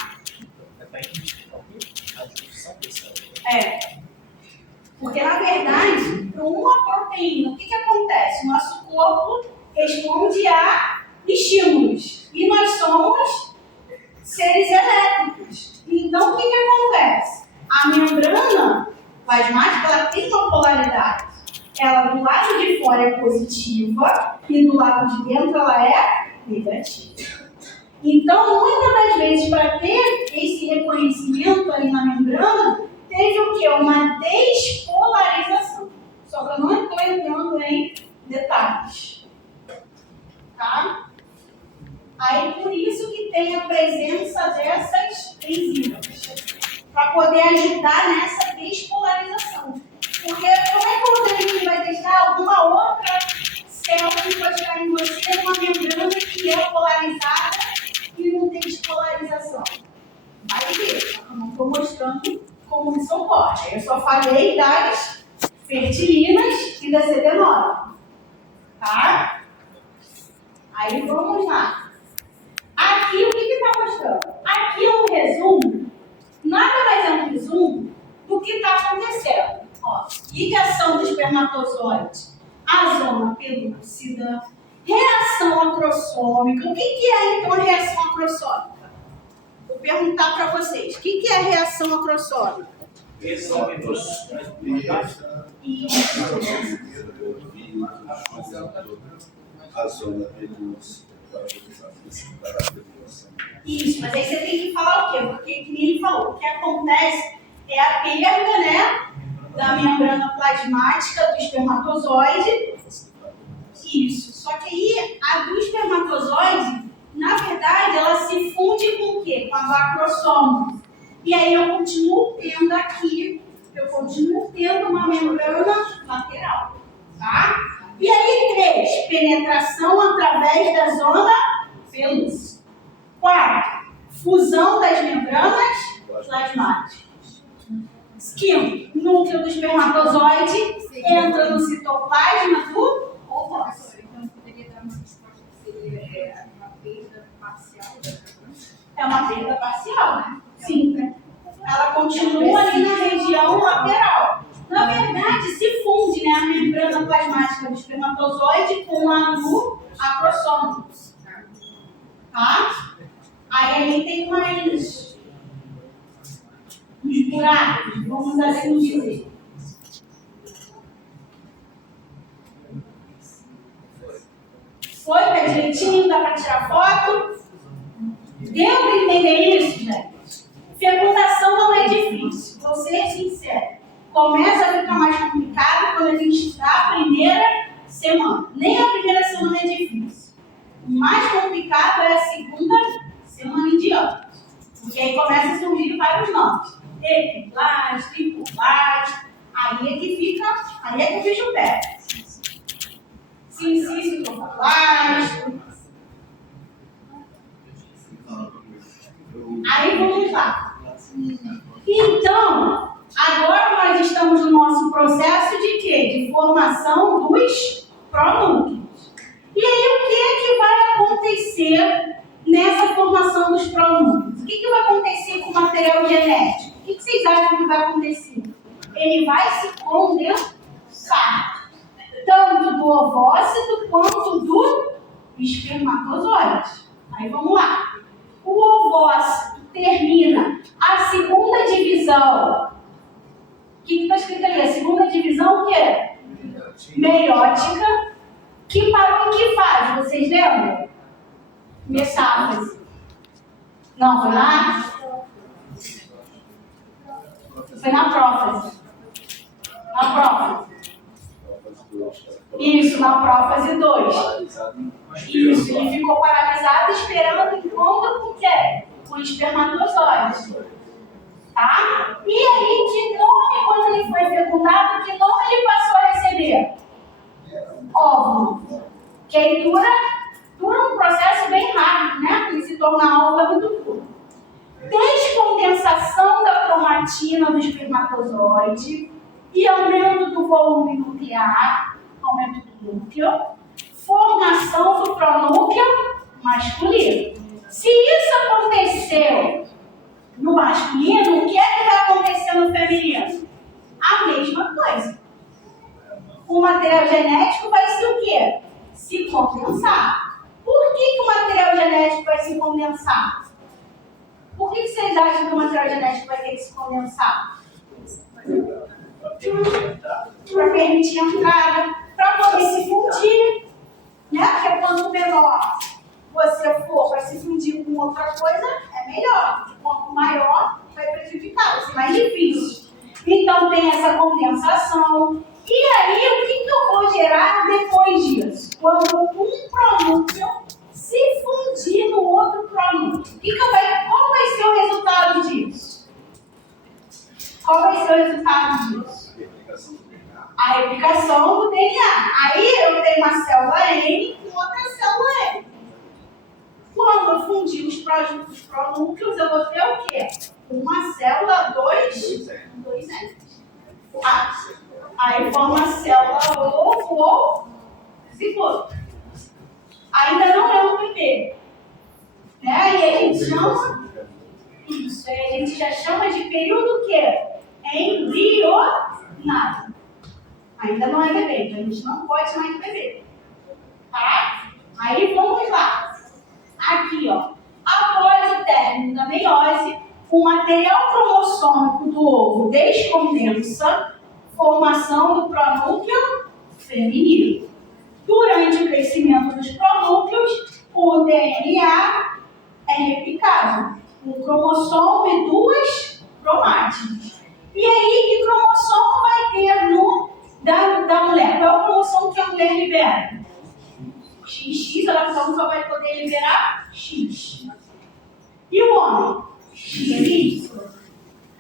Porque, na verdade, para uma proteína, o que acontece? O nosso corpo responde a estímulos. E nós somos seres elétricos. Então, o que acontece? A membrana plasmática, ela tem uma polaridade. Ela, do lado de fora, é positiva e do lado de dentro, ela é negativa. Então, muitas das vezes, para ter esse reconhecimento ali na membrana, teve o quê? Uma despolarização. Só que eu não estou entrando em detalhes. Tá? Aí, por isso que tem a presença dessas enzimas, para poder ajudar nessa despolarização. Porque como é que o organismo vai deixar alguma outra célula que vai estar em você numa membrana que é polarizada e não tem despolarização? Vai ver, só que eu não estou mostrando como isso ocorre. Eu só falei das fertilinas e da CD9. Tá? Aí vamos lá. Aqui o que está mostrando? Aqui é um resumo, nada mais é um resumo do que está acontecendo. Ó, ligação do espermatozoide à zona pelúcida, reação acrossômica. O que é então a reação acrossômica? Vou perguntar para vocês. O que é a reação acrossômica? Isso. A zona pelúcida. Isso, mas aí você tem que falar o quê? Porque, que nem ele falou, o que acontece é a perda, né, da membrana plasmática do espermatozoide. Isso, só que aí a do espermatozoide, na verdade, ela se funde com o quê? Com a macrosoma. E aí eu continuo tendo aqui, uma membrana lateral, tá? E aí, 3, penetração através da zona pelúcida. 4, fusão das membranas plasmáticas. 5, núcleo do espermatozoide entra no citoplasma do ovócito. Então, poderia dar uma resposta que seria uma perda parcial da membrana? É uma perda parcial, né? Sim. Ela continua ali na região lateral. Na verdade, se funde, né, a membrana plasmática do espermatozoide com a do acrossoma. Tá? Aí ali tem mais uns buracos, vamos assim dizer. Foi? Tá direitinho? Dá para tirar foto? Deu para entender isso, gente? Fecundação não é difícil, vou ser sincero. Começa a ficar mais complicado quando a gente está a primeira semana. Nem a primeira semana é difícil. O mais complicado é a segunda semana em diante. Porque aí começa a surgir vários nomes. Epiblásio, tripoblástico. Aí é que fica, aí é que o bicho pega. Sincício, trofoblástico. Aí vamos lá. Então, agora nós estamos no nosso processo de quê? De formação dos pronúcleos. E aí o que é que vai acontecer nessa formação dos pronúcleos? O que vai acontecer com o material genético? O que vocês acham que vai acontecer? Ele vai se condensar. Tanto do ovócito quanto do espermatozoide. Aí vamos lá. O ovócito termina a segunda divisão. O que está escrito ali? A segunda divisão o quê? Meiótica. Que para o que faz? Vocês lembram? Metáfase. Não, foi lá? Foi na prófase. Na prófase. Isso, na prófase 2. Isso, ele ficou paralisado esperando enquanto com o quê? Com o espermatozoide. Tá? E aí, que nome, quando ele foi fecundado, que nome ele passou a receber? Óvulo. Que aí dura um processo bem rápido, né? Ele se torna óvulo é muito curto. Descondensação da cromatina do espermatozoide e aumento do volume nuclear, aumento do núcleo, formação do pronúcleo masculino. Se isso aconteceu no masculino, o que é que vai acontecer no feminino? A mesma coisa. O material genético vai se o quê? Se condensar. Por que o material genético vai se condensar? Por que vocês acham que o material genético vai ter que se condensar? Para permitir a entrada, para poder se fundir, né? Porque quanto menor você for para se fundir com com outra coisa, é melhor. Quanto maior, vai prejudicar, vai ser mais difícil. Então, tem essa condensação. E aí, o que eu vou gerar depois disso? Quando um pronúncio se fundir no outro pronúncio. Qual vai ser o resultado disso? Qual vai ser o resultado disso? A replicação do DNA. Aí eu tenho uma célula N com outra célula N. Quando eu fundir os pronúcleos, eu vou ter o quê? Uma célula 2 N. Aí forma a célula ovo ou zigoto. Ainda não é um bebê. Né? E a gente chama, isso aí a gente já chama de período quê? Embrionário. Ainda não é bebê, então a gente não pode chamar de bebê. Tá? Aí vamos lá. Aqui, ó. Após o término da meiose, o material cromossômico do ovo descondensa, formação do pronúcleo feminino. Durante o crescimento dos pronúcleos, o DNA é replicado. Um cromossomo e 2 cromátides. E aí, que cromossomo vai ter da mulher? Qual é o cromossomo que a mulher libera? XX, ela só vai poder liberar X. E o homem? XY.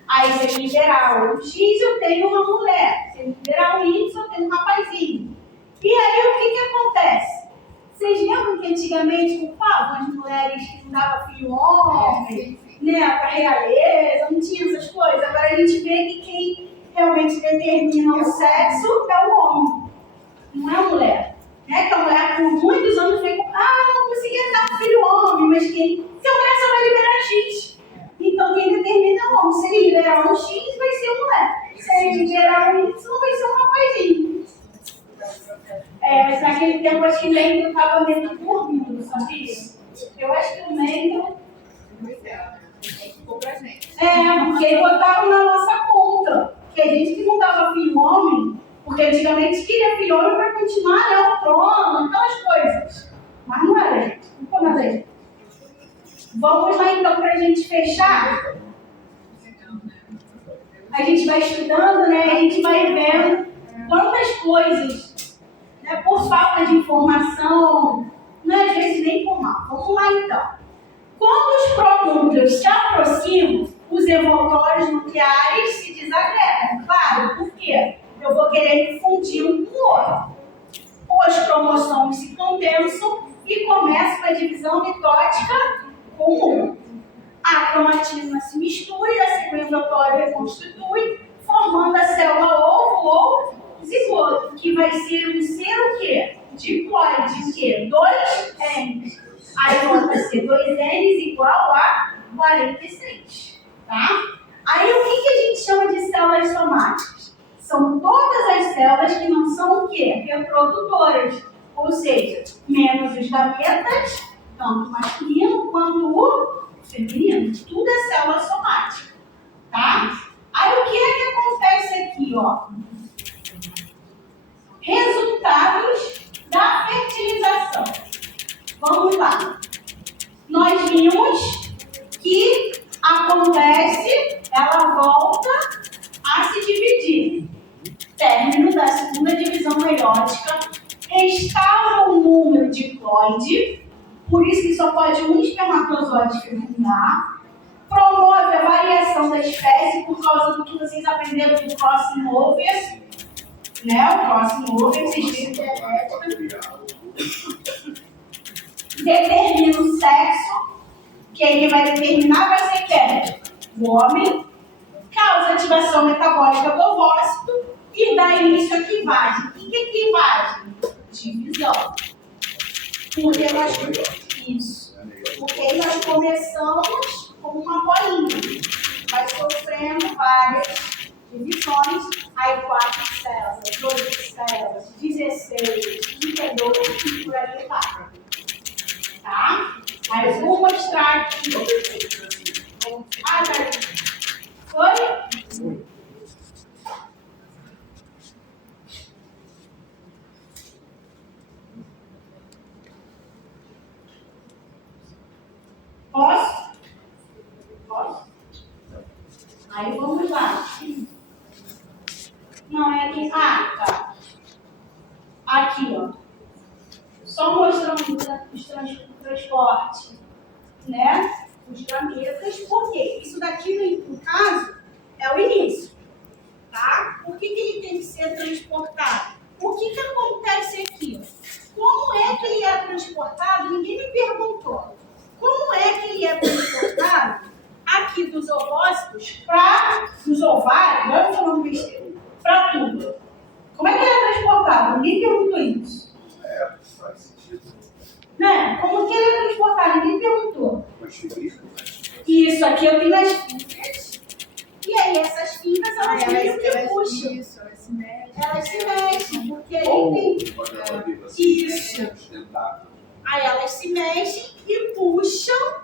Aí, se eu liberar o X, eu tenho uma mulher. Se eu liberar o Y, eu tenho um rapazinho. E aí, o que acontece? Vocês lembram que antigamente culpavam as mulheres que não davam filho homem, né, para realeza, não tinha essas coisas? Agora a gente vê que quem realmente determina o sexo é o homem, não é a mulher. Né? Que a mulher por muitos anos foi não conseguia dar um filho homem, mas se a mulher só vai liberar X. Então quem determina é o homem. Se ele liberar um X, vai ser a mulher. Se ele liberar um Y, vai ser um rapazinho. Mas naquele tempo acho que o Mendel estava meio dormindo, sabia? Eu acho que o Mendel. Porque ele botava na nossa conta. Que a gente que não dava filho homem, porque antigamente queria filho homem para continuar, né? O trono, aquelas coisas. Mas não era, gente. Não foi nada aí. Vamos lá então para a gente fechar. A gente vai estudando, né? A gente vai vendo quantas coisas, né, por falta de informação, né, às vezes nem por mal. Vamos lá então. Quando os pronúncleos se aproximam, os envoltórios nucleares se desagregam. Claro, por quê? Eu vou querer me fundir um com o outro. Os cromossomos se condensam e começa a divisão mitótica comum. A cromatina se mistura e a sequência envoltório reconstitui, formando a célula ovo ou zigoto, que vai ser o quê? Diploide, o quê? 2 N. Aí volta a ser 2 N igual a 46. Tá? Aí o que a gente chama de células somáticas? São todas as células que não são o quê? Reprodutoras. Ou seja, menos os gametas, tanto o masculino quanto o feminino. Tudo é célula somática. Tá? Aí o que acontece aqui, ó? Resultados da fertilização. Vamos lá. Nós vimos que acontece, ela volta a se dividir. Término da segunda divisão meiótica, restaura o número diploide, por isso que só pode um espermatozoide fecundar, promove a variação da espécie por causa do que vocês aprenderam do próximo over, né? O próximo over, vocês viram que é ética. Determina o sexo, que ele vai determinar vai ser quem? O homem, causa ativação metabólica do ovócito e dá início à clivagem. O que é clivagem? Divisão. Porque nós começamos como uma bolinha. Vai sofrendo várias divisões, aí 4 células, 12 células, 16, 32 e por aí vai. Tá? Aí eu vou mostrar aqui. Foi? Posso? Não é aqui. Ah, tá. Aqui, ó. Só mostrando o transporte, né? Os gametas. Por quê? Isso daqui, no caso, é o início. Tá? Por que ele tem que ser transportado? O que acontece aqui? Como é que ele é transportado? Ninguém me perguntou. Como é que ele é transportado aqui dos ovócitos para os ovários, agora eu estou falando besteira, para a tuba? Como é que ele é transportado? Ninguém perguntou isso. Faz sentido. Né? Como que ele é transportado? Ninguém perguntou. Mas fibrinha, Isso aqui eu tenho as fibras. E aí essas fibras, elas meio que puxam. Isso, elas se mexem. Elas se mexem, porque aí ou tem... Isso. sustentável. Aí elas se mexem e puxam,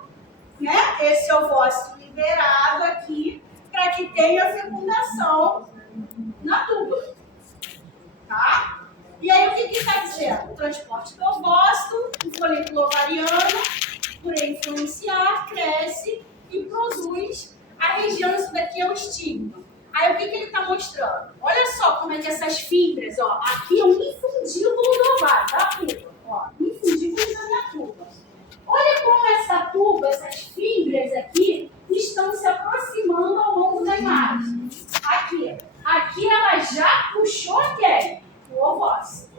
né, esse ovócito liberado aqui para que tenha fecundação na tuba. Tá? E aí o que está dizendo? O transporte do ovócito, o folículo ovariano, por influenciar, cresce e produz a região, isso daqui é o estigma. Aí o que ele está mostrando? Olha só como é que essas fibras, ó, aqui é um infundíbulo do ovário, da tuba, ó, infundíbulo da minha tuba. Olha como essa tuba, essas fibras aqui, estão se aproximando ao longo da imagem. Aqui ela já puxou quem? O ovócito.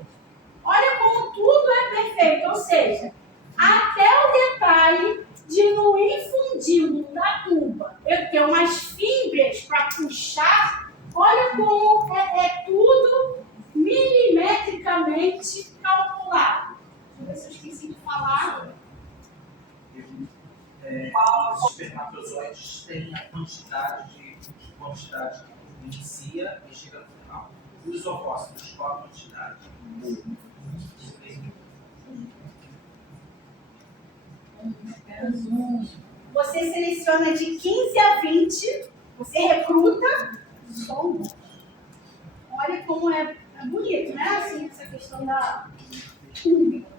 Olha como tudo é perfeito, ou seja, até o detalhe de no infundíbulo da tuba eu ter umas fibras para puxar, olha como é tudo milimetricamente calculado. Deixa eu ver se eu esqueci de falar. Os espermatozoides têm a quantidade que inicia e chega no final. Os ovócitos, qual a quantidade? Você seleciona de 15 a 20, você recruta, só um. Olha como é bonito, né? Assim, essa questão da túnica.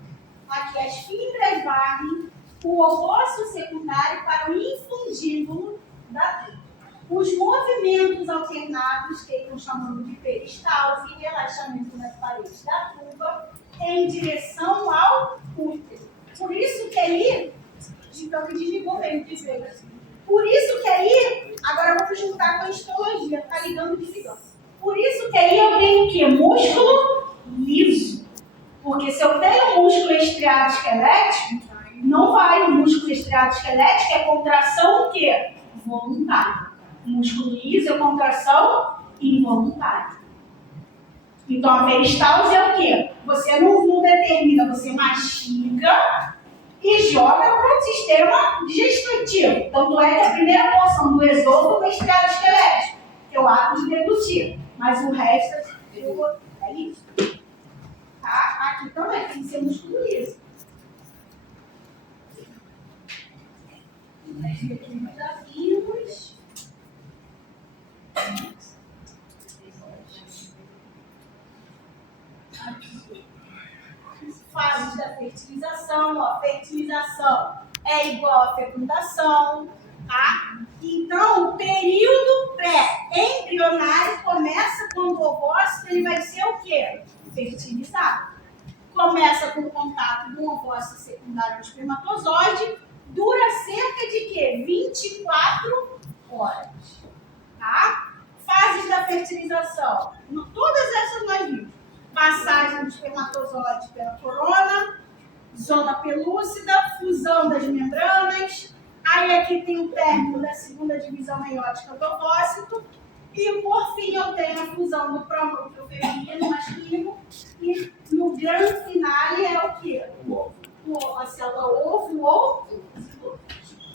Aqui as fibras varrem o ovócito secundário para o infundíbulo da tuba. Os movimentos alternados, que estão chamando de peristalse e relaxamento nas paredes da tuba, em direção ao útero. Por isso que aí, então que desligou bem, por isso que aí, agora vamos juntar com a histologia, tá ligando e desligando. Por isso que aí eu tenho o quê? Músculo liso. Porque se eu tenho músculo estriado esquelético, não vai. O músculo estriado esquelético é contração o quê? Voluntária. O músculo liso é contração involuntária. Então a peristalse é o quê? Você não determina, você mastiga e joga para o sistema digestivo. Tanto é que a primeira porção do esôfago é estriado esquelético, que é o ato de deglutir. Mas o resto é isso. Tá? Aqui também tem que ser músculo liso. Desafios. Fases da fertilização, ó, fertilização é igual a fecundação, tá? Então, o período pré-embrionário começa quando o ovócito ele vai ser o quê? Fertilizado. Começa com o contato de um ovócito secundário ao espermatozoide, dura cerca de quê? 24 horas, tá? Fases da fertilização, todas essas nós vimos. Passagem do espermatozoide pela corona, zona pelúcida, fusão das membranas, aí aqui tem o término da segunda divisão meiótica do ovócito, e por fim eu tenho a fusão do promúcleo feminino masculino, e no grande finale é o quê? A célula ovo ou zigoto.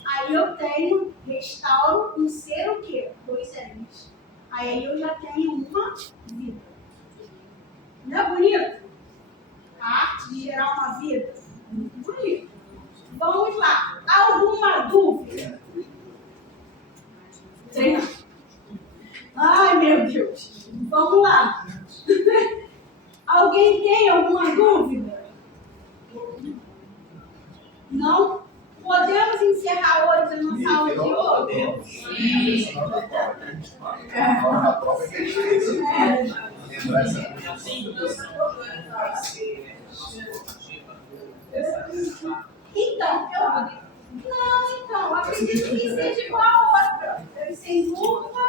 Aí eu tenho, restauro um ser o quê? 2 genes. Aí eu já tenho uma vida. Não é bonito? A arte de gerar uma vida? Muito bonito. Vamos lá. Alguma dúvida? Treinar. Ai, meu Deus. Vamos lá. Alguém tem alguma dúvida? Não? Podemos encerrar hoje a nossa aula de hoje? Podemos. Então, eu acredito que seja igual a outra. Deve ser em curva.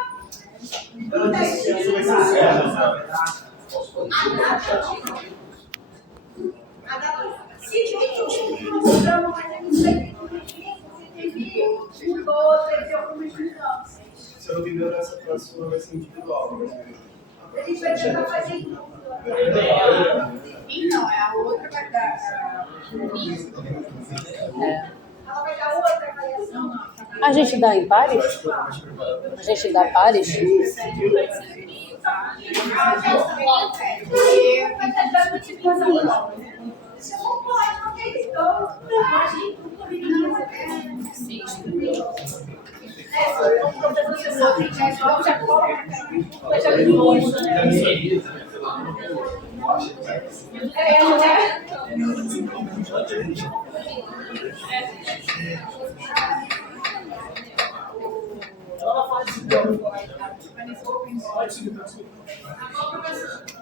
Se tem um programa, mas ele não sei se mudou, teve algumas mudanças. Se eu não me engano, essa próxima vai ser individual. Ele vai tentar fazer em curva. Então, a outra vai dar. Ela vai dar outra avaliação? A gente dá em pares? A gente dá pares? Se eu não pode, não tem então.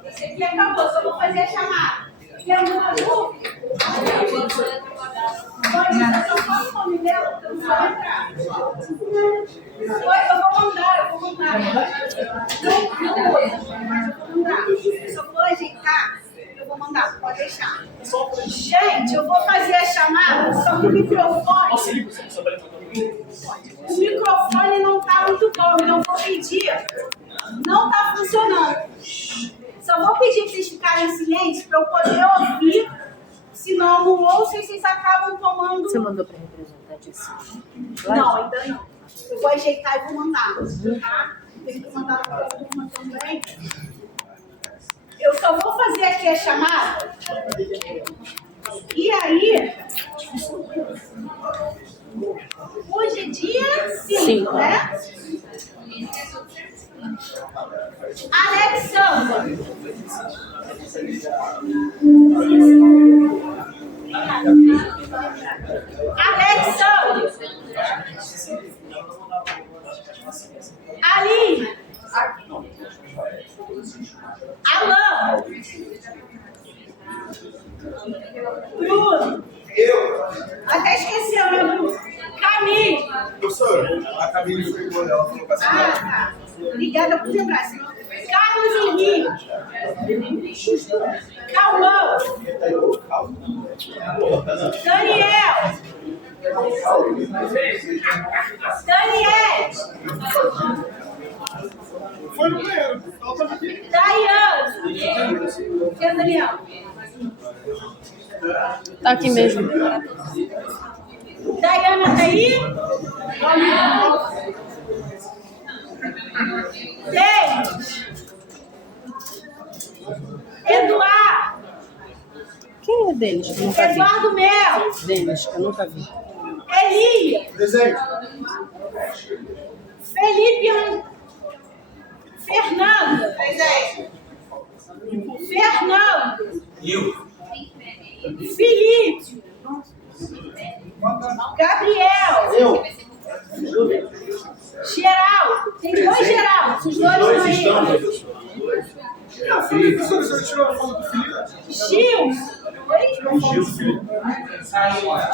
Esse aqui acabou, só vou fazer a chamada. Tem alguma dúvida? Eu só falo o nome dela, porque eu não vou entrar. Eu vou mandar. Se eu for ajeitar, eu vou mandar, pode deixar. Gente, eu vou fazer a chamada só no microfone. O microfone não está muito bom, então vou pedir. Não está funcionando. Só vou pedir para vocês ficarem em silêncio para eu poder ouvir. Senão eu não ouço e vocês acabam tomando. Você mandou para representar disso? Não, ainda não. Eu vou ajeitar e vou mandar. Tá? Tem que mandar para a turma também. Eu só vou fazer aqui a chamada. E aí. Hoje é dia 5, né? Alexandre. Ali. Alan. Bruno. Até esqueceu, né, Bruno? Camille. Professor, a Camille foi embora, ela falou com a senhora. Tá. Obrigada por lembrar. Carlos Henrique. Cauã. Daniel. Foi no banheiro. Daiane. Quem é Daniel? Tá aqui mesmo. Daiane tá aí? Denis. Eduardo. Quem é Denis? Que eu nunca vi. Eduardo Mel. Denis, que eu nunca vi. Elia. Presente. Felipe. Fernando. Fernando. Felipe. Gabriel. Geraldo. Tem dois Geraldos. Os dois estão aí. Não, Felipe, você tirou a foto do Felipe? Gil. Oi? Gil, Felipe.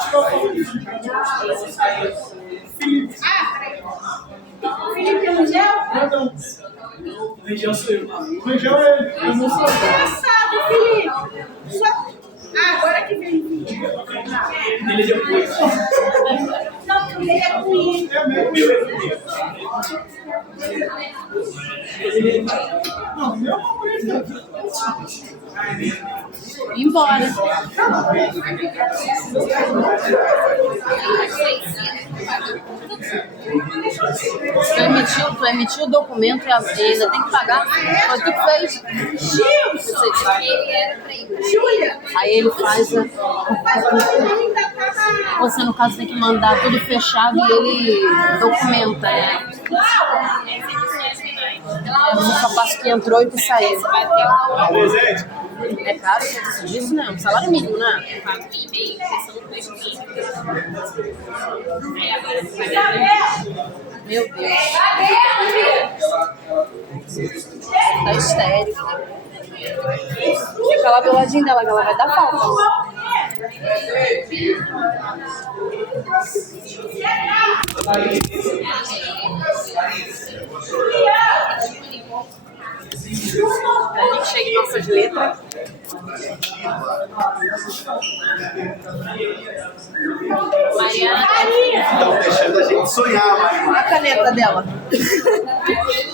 Tirou a foto do Felipe. Ah, peraí. Felipe Rangel? Não. O Região sou eu. O Rangel é ele. Eu não sou. Engraçado, Felipe. Agora que vem. Ele depois. Não, porque ele é comigo. É mesmo. Não, meu favorito. Embora. Tu emitiu o documento e ainda tem que pagar. Foi tu que fez. Gilson! Júlia! Aí ele faz a... Mas o menino ainda tá. Você, no caso, tem que mandar tudo fechado e ele documenta, né? Eu só faço que entrou e que saiu. Presente. É caro isso disso, né? Um salário mínimo, né? Meu Deus. Tá histérico. Fica lá do ladinho dela, que ela vai dar falta. A gente chega em nossas letras. Mariana. Estão deixando a gente sonhar, Maria. Olha a caneta dela.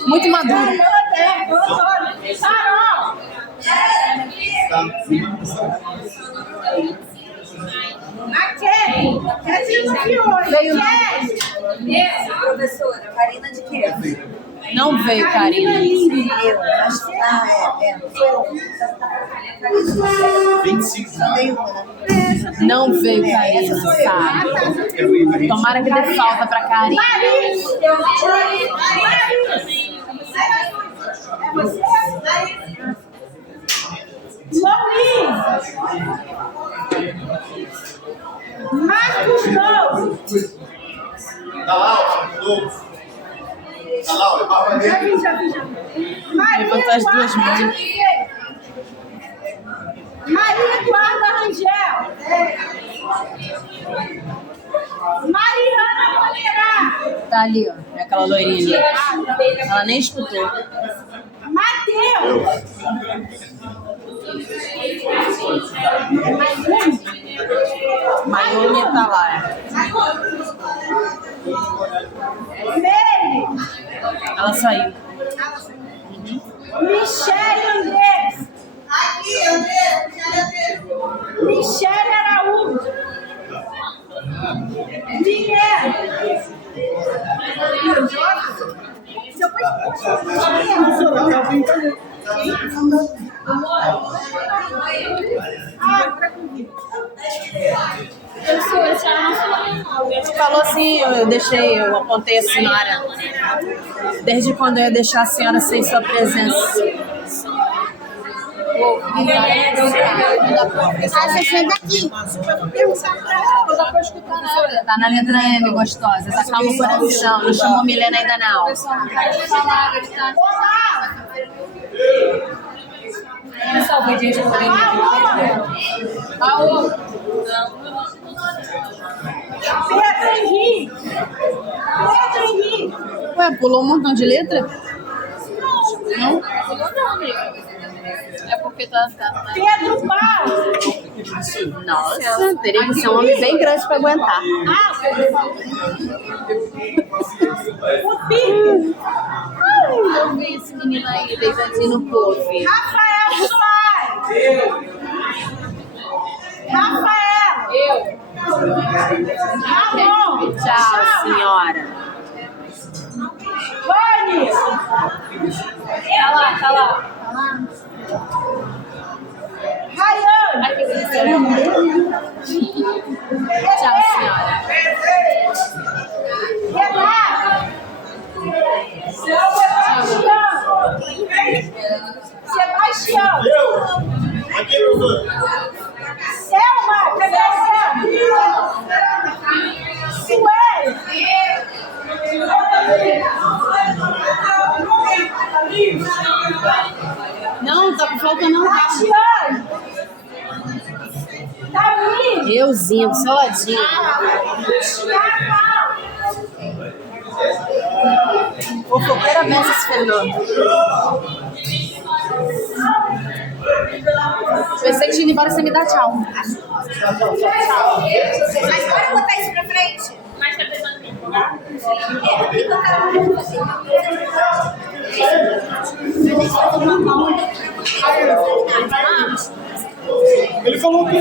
Muito madura. Veio não. Professora, Karina de quê? Não veio, Karina. Eu acho que é. 25. Não veio, Karina, sabe? Tomara que dê falta pra Karina. Marcos Novo. Tá lá, ó. Novo. Tá lá, ó. Barba Já dele. vi. Levantou as duas mãos. Maria Eduarda Rangel. Mariana Moreira. Tá ali, ó. É aquela loirinha ali. Ela nem escutou. Matheus. Maione tá lá. Meire. Ela saiu. Michele Andrés. Aqui, Andrés. Michele Araújo. Miguel. Você falou assim, eu apontei a senhora. Desde quando eu ia deixar a senhora sem sua presença? Você chega aqui. Não dá pra escutar nada. Tá na letra M, gostosa. Tá calma o coração. Não chamou Milena ainda não. Pessoal, vai de responder. Alô? Pedro Henrique. Ué, pulou um montão de letra? Não? É porque tá... Pedro Paz. Nossa, teria que ser um homem bem grande pra aguentar. O Pique. Eu vi esse menino aí, deitadinho no puff. Rafael Soares. Rafael. Tá bom. Tchau, senhora. Vani. Tá lá. Rayane. Tchau, senhora. Renato. Sebastião. Aqui, professor. Selma. Cadê a Selma? Sueli. Não, tá com falta não. Tatiane. Davi. Euzinho, do seu ladinho. Fofoqueira versus Fernando. Pensei que tinha ido embora sem me dar tchau. Mas bora botar isso pra frente? Mais pra pessoa aqui. Aqui botar pra você. Ele falou que...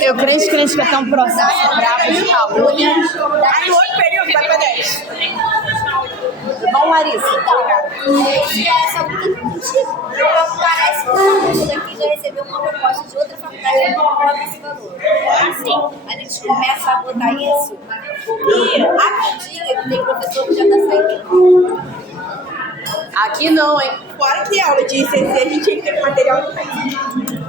Eu crente que vai ter um processo bravo de calúnia. Aí, outro período vai pra 10. Bom, Larissa. Essa parece que o mundo daqui já recebeu uma proposta de outra faculdade que cobra esse valor. Assim, a gente começa a botar isso e acredita que tem professor que já está saindo. Aqui não, hein? Fora que aula de ICC a gente tem que ter material que tem.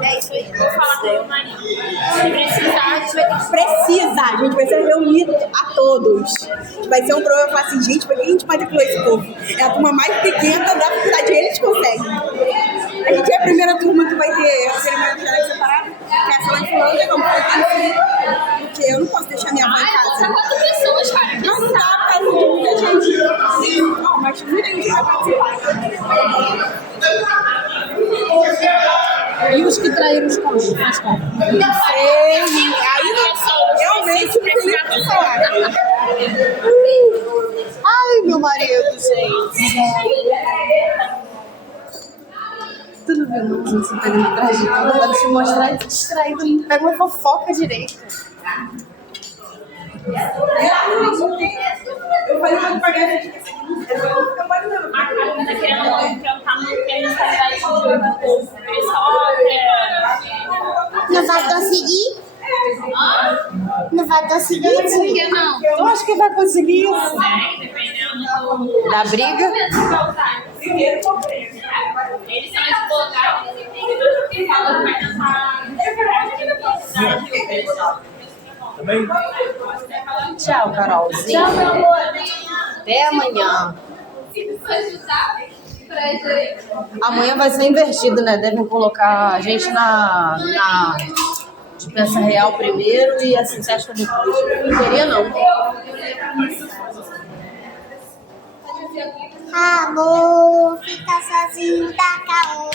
É isso aí. Vou falar com o meu marido. Se precisar, a gente vai ter que Precisa, a gente vai se reunir a todos. Vai ser um problema, eu falo assim, gente, por que a gente matriculou esse povo? É a turma mais pequena da faculdade, eles conseguem. A gente é a primeira turma que vai ter a cerimônia de janela separada, que é a sala de fulano, não pode, porque eu não posso deixar minha avó em casa. São 4 pessoas, cara. Não dá por causa de muita gente. Não, mas muita gente vai participar. E os que traíram os cônjuges? Não sei. Aí realmente o Felipe fala. Ai, meu marido, gente. Tu não viu não, você tá indo atrás de tudo, agora se mostrar e te distraído, não pega uma fofoca direito. Eu falei pra pagar a gente. A Carmen tá querendo tentar manter a mentalidade de jogo do povo. Ele só quer... Não vai conseguir? Não vai conseguir? Não. Eu acho que vai conseguir isso. Dependendo do... Da briga? Primeiro comprei. Eles são advogados e tem que falar que vai dançar. Também? Tchau, Carolzinha. Tchau, meu amor. Até amanhã. Se ajudar pra gente. Amanhã vai ser invertido, né? Devem colocar a gente na de peça real primeiro e assim, você acha depois? Não queria, não. Amor, fica sozinho, dá caô.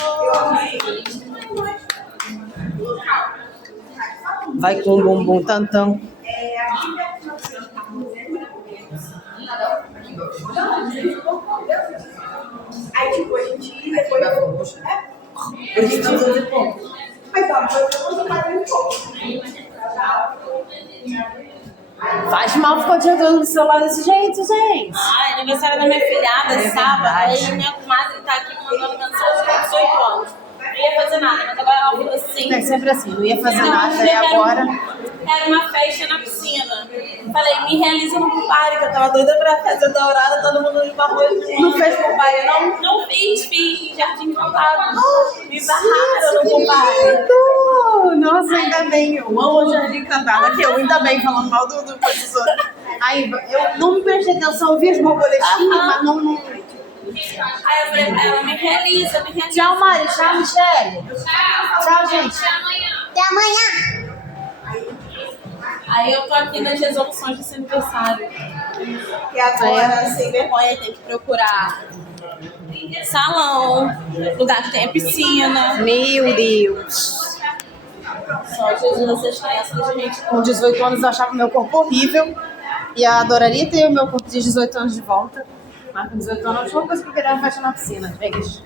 Vai com o bumbum tantão. Aí, tipo, a gente ia depois. A gente ia depois. Mas ó, eu vou pagar um pouco. Faz mal ficar jogando no celular desse jeito, gente. Ai, aniversário da minha filhada, sábado. Aí minha comadre tá aqui mandando mensagem com 18 anos. Não ia fazer nada, mas agora ela falou assim. É sempre assim, não ia fazer Não, nada, eu e quero- agora. Era uma festa na piscina. Falei, me realiza no pupari, que eu tava doida pra fazer dourada, todo mundo de barro. Não fez pupari, não? Não fiz em Jardim Encantado. Me barraram no pupari. Lindo! Nossa, ainda bem. Eu amo o Jardim Encantado. Aqui, eu ainda bem falando mal do professor. Aí, eu não prestei atenção, eu vi as borboletinhas, mas não. Aí eu falei pra ela, me realiza. Tchau, Mari. Tchau, Michele. Tchau, gente. Até amanhã. Aí eu tô aqui nas resoluções desse aniversário. E agora, Sem vergonha, tem que procurar salão, lugar que tenha piscina. Meu Deus. Só Jesus, essas crianças, gente. Com 18 anos eu achava meu corpo horrível e eu adoraria ter o meu corpo de 18 anos de volta. Mas com 18 anos, a última coisa que eu queria era festa na piscina. Vegas.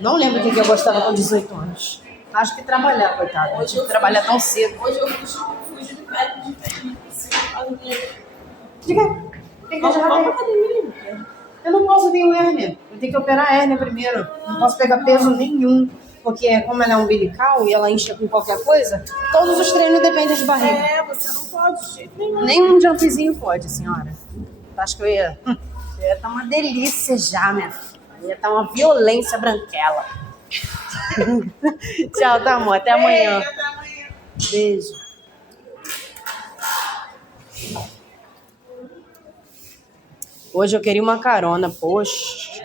Não lembro o que eu gostava com 18 anos. Acho que trabalhar, coitada. Eu tive que trabalhar tão cedo. Hoje eu fugi de perto de festa na piscina. Diga, tem que já eu não posso ter hérnia. Eu tenho que operar a hérnia primeiro. Não posso pegar peso nenhum. Porque como ela é umbilical e ela enche com qualquer coisa, todos os treinos dependem de barriga. É, você não pode de jeito nenhum. Nem um jumpzinho pode, senhora. Acho que eu ia estar uma delícia já, minha filha. Ia estar uma violência branquela. Tchau, tá, amor. Até amanhã. Até amanhã. Beijo. Hoje eu queria uma carona, poxa.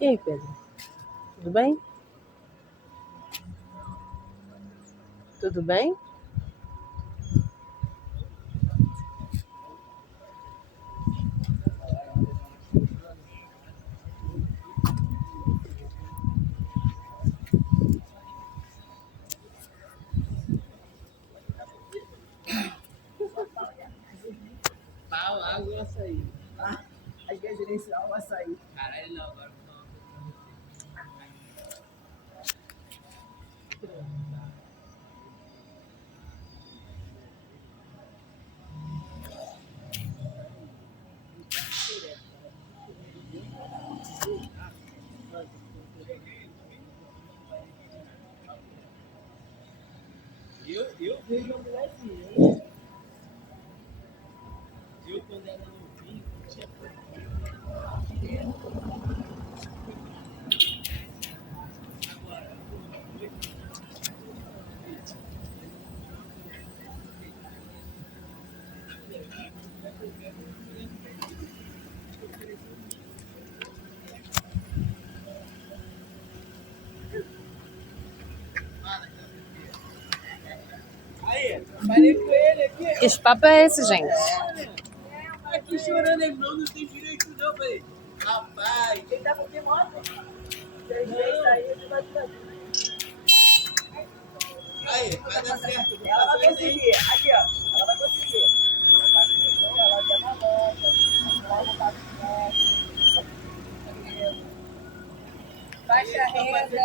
E aí, Pedro? Tudo bem? Tudo bem? Água e açaí. Às vezes ele ensina o açaí. Caralho, não, agora não. Eu vejo a molequinha. Eu, quando era novinho, tinha Aí, falei com ele aqui. Que papo é esse, gente? Aqui chorando, ele não tem direito não, velho. Rapaz, quem tá com que moto? Aí, vai dar certo. Ela vai conseguir. Aqui, ó. Ela vai conseguir. Ela vai na loja. Ela vai botar baixa renda.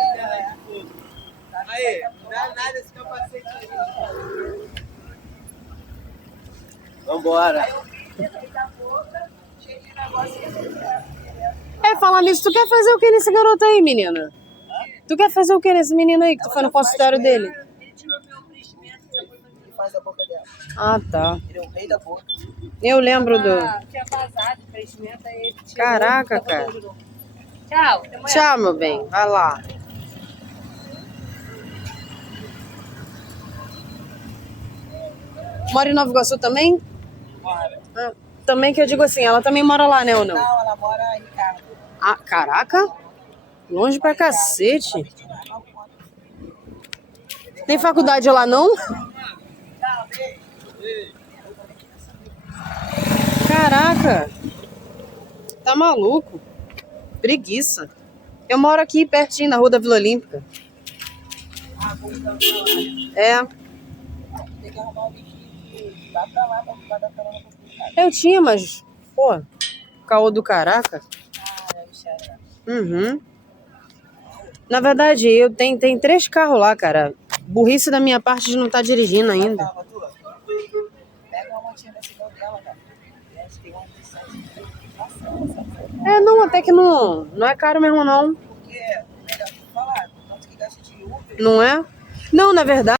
Aí, dá nada esse capacete aí. Vambora. Falar nisso, tu quer fazer o que nesse garoto aí, menina? Tu quer fazer o que nesse menino aí que tu foi no consultório dele? Ele tirou meu preenchimento e depois ele faz a boca dela. Ah, tá. Ele é o rei da boca. Eu lembro do... Tinha vazado o preenchimento, aí ele tirou. Caraca, cara. Tchau. Tchau, meu bem. Vai lá. Mora em Nova Iguaçu também? Mora. Ah, também que eu digo assim, ela também mora lá, né, ou não? Não, ela mora em Ricardo. Ah, caraca. Longe pra cacete. Tem faculdade lá, não? Caraca. Tá maluco. Preguiça. Eu moro aqui pertinho, na Rua da Vila Olímpica. É. Tem que arrumar um biquíni lá pra lá, pra dar carona pra complicado. Eu tinha, mas... Pô, caô do caraca. Uhum. Na verdade, eu tenho 3 carros lá, cara. Burrice da minha parte de não estar dirigindo ainda. Pega uma motinha desse igual dela, cara. Tem uma opção de... É, não, até que não é caro mesmo, não. Porque, melhor falar, tanto que gasta de Uber. Não é? Não, na verdade...